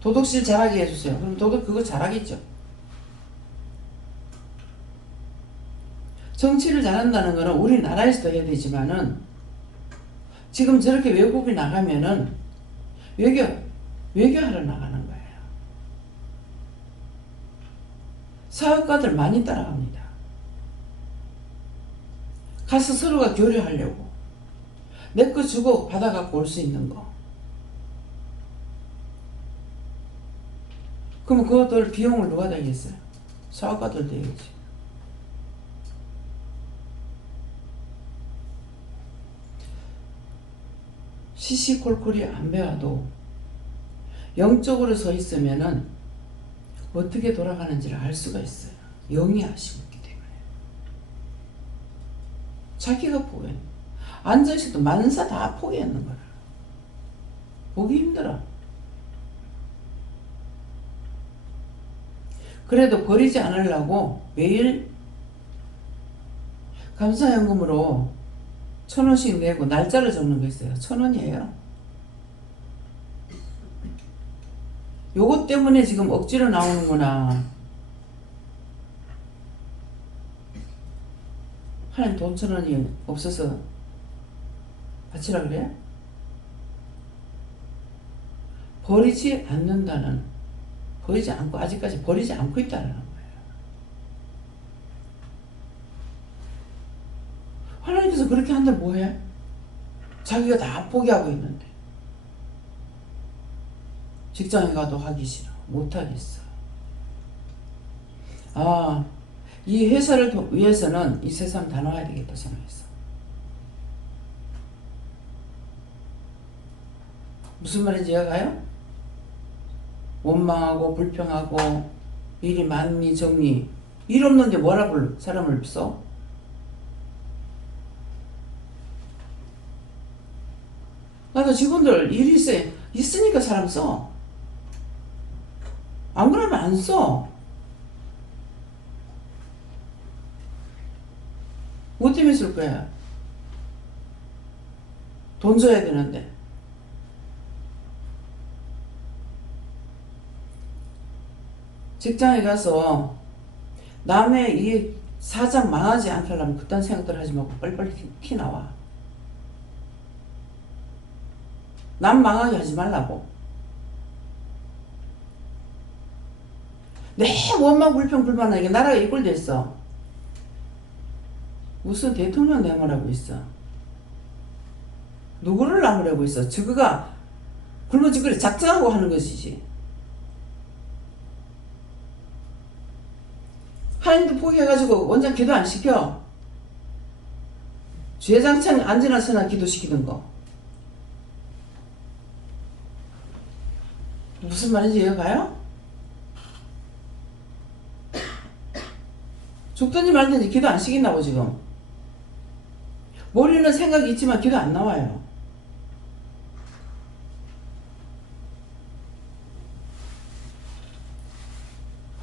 도덕질 잘하게 해주세요. 그럼 도덕 그거 잘하겠죠. 정치를 잘한다는 거는 우리나라에서도 해야 되지만은 지금 저렇게 외국이 나가면은 외교하러 나가는 거예요. 사업가들 많이 따라갑니다. 가서 서로가 교류하려고 내 거 주고 받아갖고 올 수 있는 거. 그럼 그것들 비용을 누가 대겠어요? 사업가들 대겠지. 시시콜콜이 안 배워도 영적으로 서 있으면은 어떻게 돌아가는지를 알 수가 있어요. 영이 아시고 있기 때문에. 자기가 포기해. 앉아있어도 만사 다 포기했는 거야. 보기 힘들어. 그래도 버리지 않으려고 매일 감사연금으로 1,000원씩 내고 날짜를 적는 거 있어요. 1,000원이에요. 요것 때문에 지금 억지로 나오는구나. 하나님 돈 1,000원이 없어서 바치라 그래? 버리지 않는다는, 버리지 않고, 아직까지 버리지 않고 있다는 거예요. 하나님께서 그렇게 한들 뭐해? 자기가 다 포기하고 있는데. 직장에 가도 하기 싫어. 못하겠어. 아, 이 회사를 위해서는 이 세상 다 놔야 되겠다 생각했어. 무슨 말인지 이해가요? 원망하고 불평하고 일이 많니 적니 일 없는데 뭐라 불러 사람을 써? 나도 직원들 일이 있으니까 사람 써. 안 그러면 안 써. 뭐 때문에 쓸 거야? 돈 줘야 되는데. 직장에 가서 남의 이 사장 망하지 않게 하려면 그딴 생각들 하지 말고 빨리빨리 티 나와. 남 망하게 하지 말라고. 내 원망 불평 불만하니까 나라가 이꼴됐어. 무슨 대통령 내모라고 있어. 누구를 나무라고 있어. 저거가 굶어지거리 작정하고 하는 것이지. 하나님도 포기해가지고 원장 기도 안 시켜. 주회장창 앉으나 서나 기도시키는 거. 무슨 말인지 이해가요? 죽든지 말든지 기도 안 시킨다고 지금. 머리는 생각이 있지만 기도 안 나와요.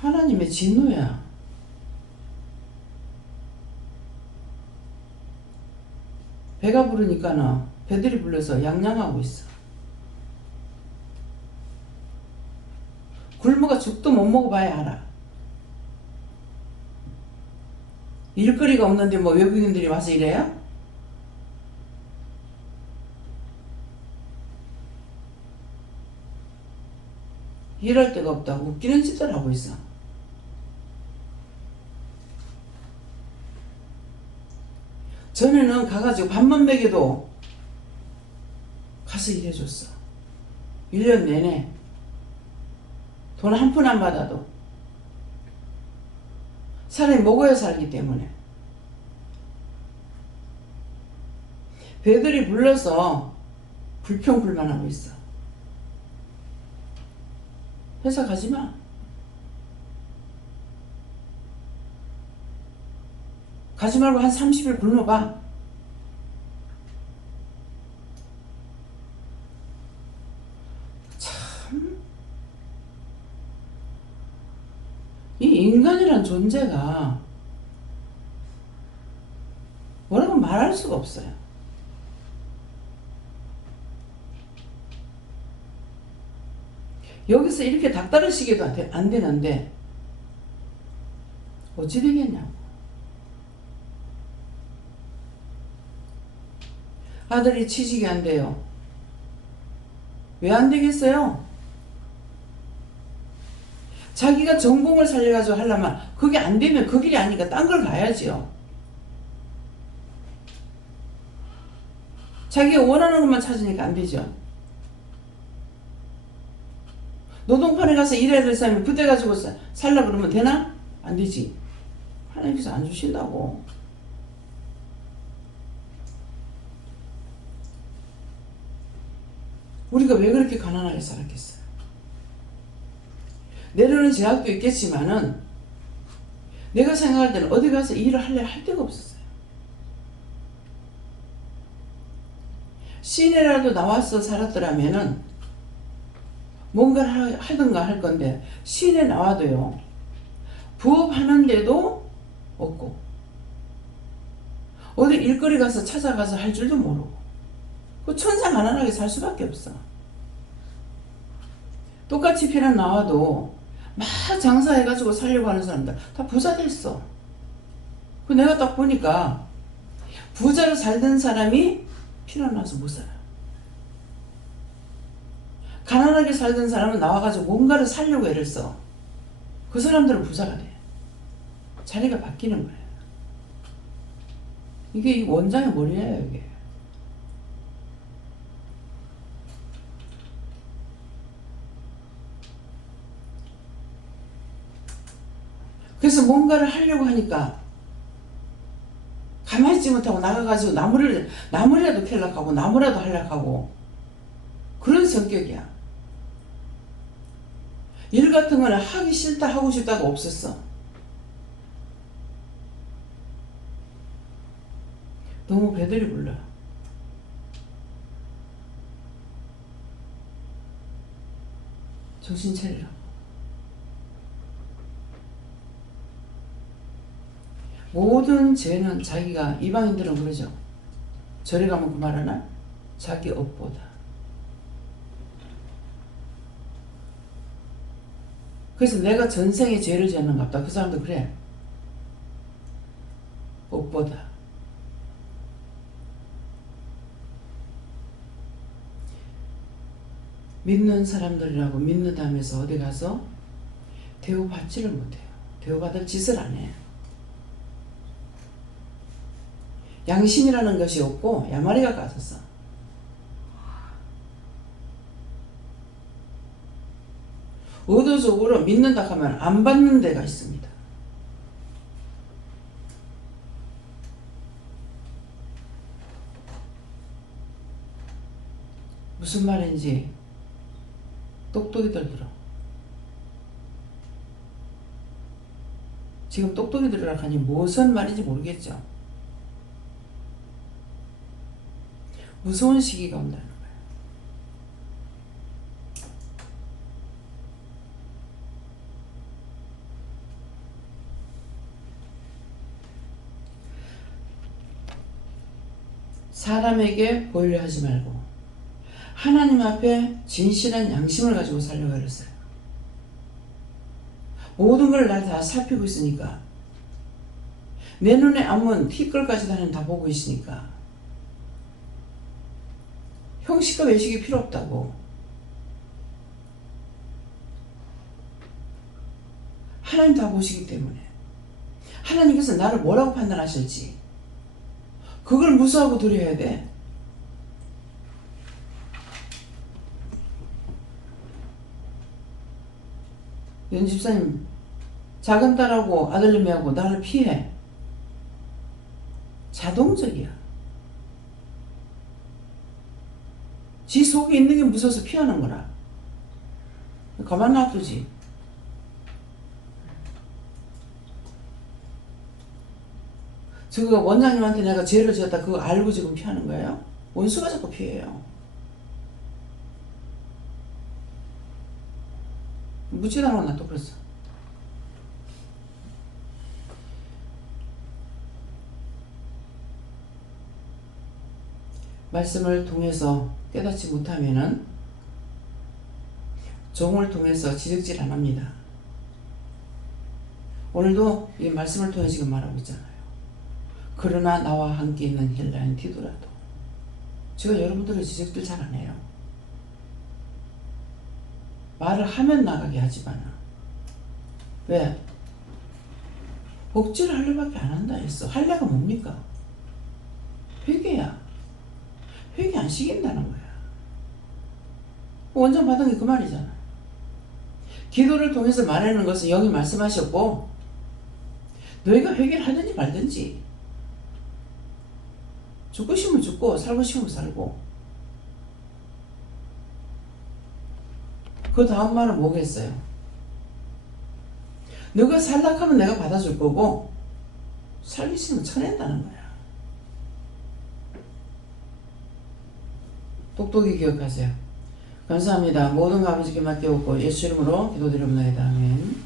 하나님의 진노야. 배가 부르니까는 배들이 불러서 양양하고 있어. 굶어가 죽도 못 먹어봐야 알아. 일거리가 없는데 뭐 외국인들이 와서 이래요? 일할 데가 없다고 웃기는 짓을 하고 있어. 전에는 가가지고 밥만 먹여도 가서 일해줬어. 1년 내내. 돈 한 푼 안 받아도. 사람이 먹어야 살기 때문에. 배들이 불러서 불평불만하고 있어. 회사 가지 마. 가지 말고 한 30일 굶어봐. 참, 이 인간이란 존재가 뭐라고 말할 수가 없어요. 여기서 이렇게 닥달하시기도 안 되는데 어찌 되겠냐고. 아들이 취직이 안 돼요. 왜 안 되겠어요? 자기가 전공을 살려가지고 하려면 그게 안 되면 그 길이 아니니까 딴 걸 가야지요. 자기가 원하는 것만 찾으니까 안 되죠. 노동판에 가서 일해야 될 사람이 그때 가지고 살려고 그러면 되나? 안 되지. 하나님께서 안 주신다고. 우리가 왜 그렇게 가난하게 살았겠어요? 내려오는 제약도 있겠지만은 내가 생각할 때는 어디 가서 일을 할 데가 없었어요. 시내라도 나와서 살았더라면은 뭔가를 하든가 할 건데 시내 나와도요 부업하는데도 없고 어디 일거리 가서 찾아가서 할 줄도 모르고 그 천상가난하게 살 수밖에 없어. 똑같이 피난 나와도 막 장사해가지고 살려고 하는 사람들 다 부자 됐어. 그 내가 딱 보니까 부자로 살던 사람이 피난 나와서 못 살아. 가난하게 살던 사람은 나와가지고 뭔가를 살려고 애를 써. 그 사람들은 부자가 돼. 자리가 바뀌는 거예요. 이게 이 원장의 머리예요, 이게. 그래서 뭔가를 하려고 하니까 가만히 있지 못하고 나가가지고 나무라도 캘려고 하고 나무라도 하려고 하고 그런 성격이야. 일 같은 거는 하기 싫다 하고 싶다가 없었어. 너무 배들이 불러. 정신 차리라. 모든 죄는 자기가, 이방인들은 그러죠. 절에 가면 그 말하나? 자기 업보다. 그래서 내가 전생에 죄를 지었는가 보다. 그 사람도 그래. 업보다. 믿는 사람들이라고 믿는다면서 어디 가서 대우받지를 못해요. 대우받을 짓을 안 해. 양심이라는 것이 없고 야마리가 까졌어. 의도적으로 믿는다 하면 안 받는 데가 있습니다. 무슨 말인지 똑똑이들 들어. 지금 똑똑이들이라 하니 무슨 말인지 모르겠죠. 무서운 시기가 온다는 거예요. 사람에게 보이려 하지 말고 하나님 앞에 진실한 양심을 가지고 살려고 그랬어요. 모든 걸 날 다 살피고 있으니까 내 눈에 아무 티끌까지 하나님 다 보고 있으니까 형식과 외식이 필요 없다고. 하나님 다 보시기 때문에 하나님께서 나를 뭐라고 판단하실지 그걸 무서워하고 두려워야 돼. 연집사님 작은 딸하고 아들님하고 나를 피해. 자동적이야. 지 속에 있는 게 무서워서 피하는 거라. 가만 놔두지. 저거 원장님한테 내가 죄를 지었다 그거 알고 지금 피하는 거예요? 원수가 자꾸 피해요. 묻지도 않고 나 또 그랬어. 말씀을 통해서 깨닫지 못하면은 종을 통해서 지적질 안 합니다. 오늘도 이 말씀을 통해 지금 말하고 있잖아요. 그러나 나와 함께 있는 헬라인 디도라도 제가 여러분들의 지적들 잘 안 해요. 말을 하면 나가게 하지만 왜? 복지를 하려밖에 안 한다 했어. 할래가 뭡니까? 회개야. 회개 안 시킨다는 거야. 원전 받은 게 그 말이잖아. 기도를 통해서 말하는 것은 여기 말씀하셨고 너희가 회개를 하든지 말든지 죽고 싶으면 죽고 살고 싶으면 살고 그 다음 말은 뭐겠어요? 너가 살락하면 내가 받아줄 거고 살기 싫으면 쳐낸다는 거야. 똑똑히 기억하세요. 감사합니다. 모든 거 아버지께 맡겨오고 예수 이름으로 기도드립니다. 아멘.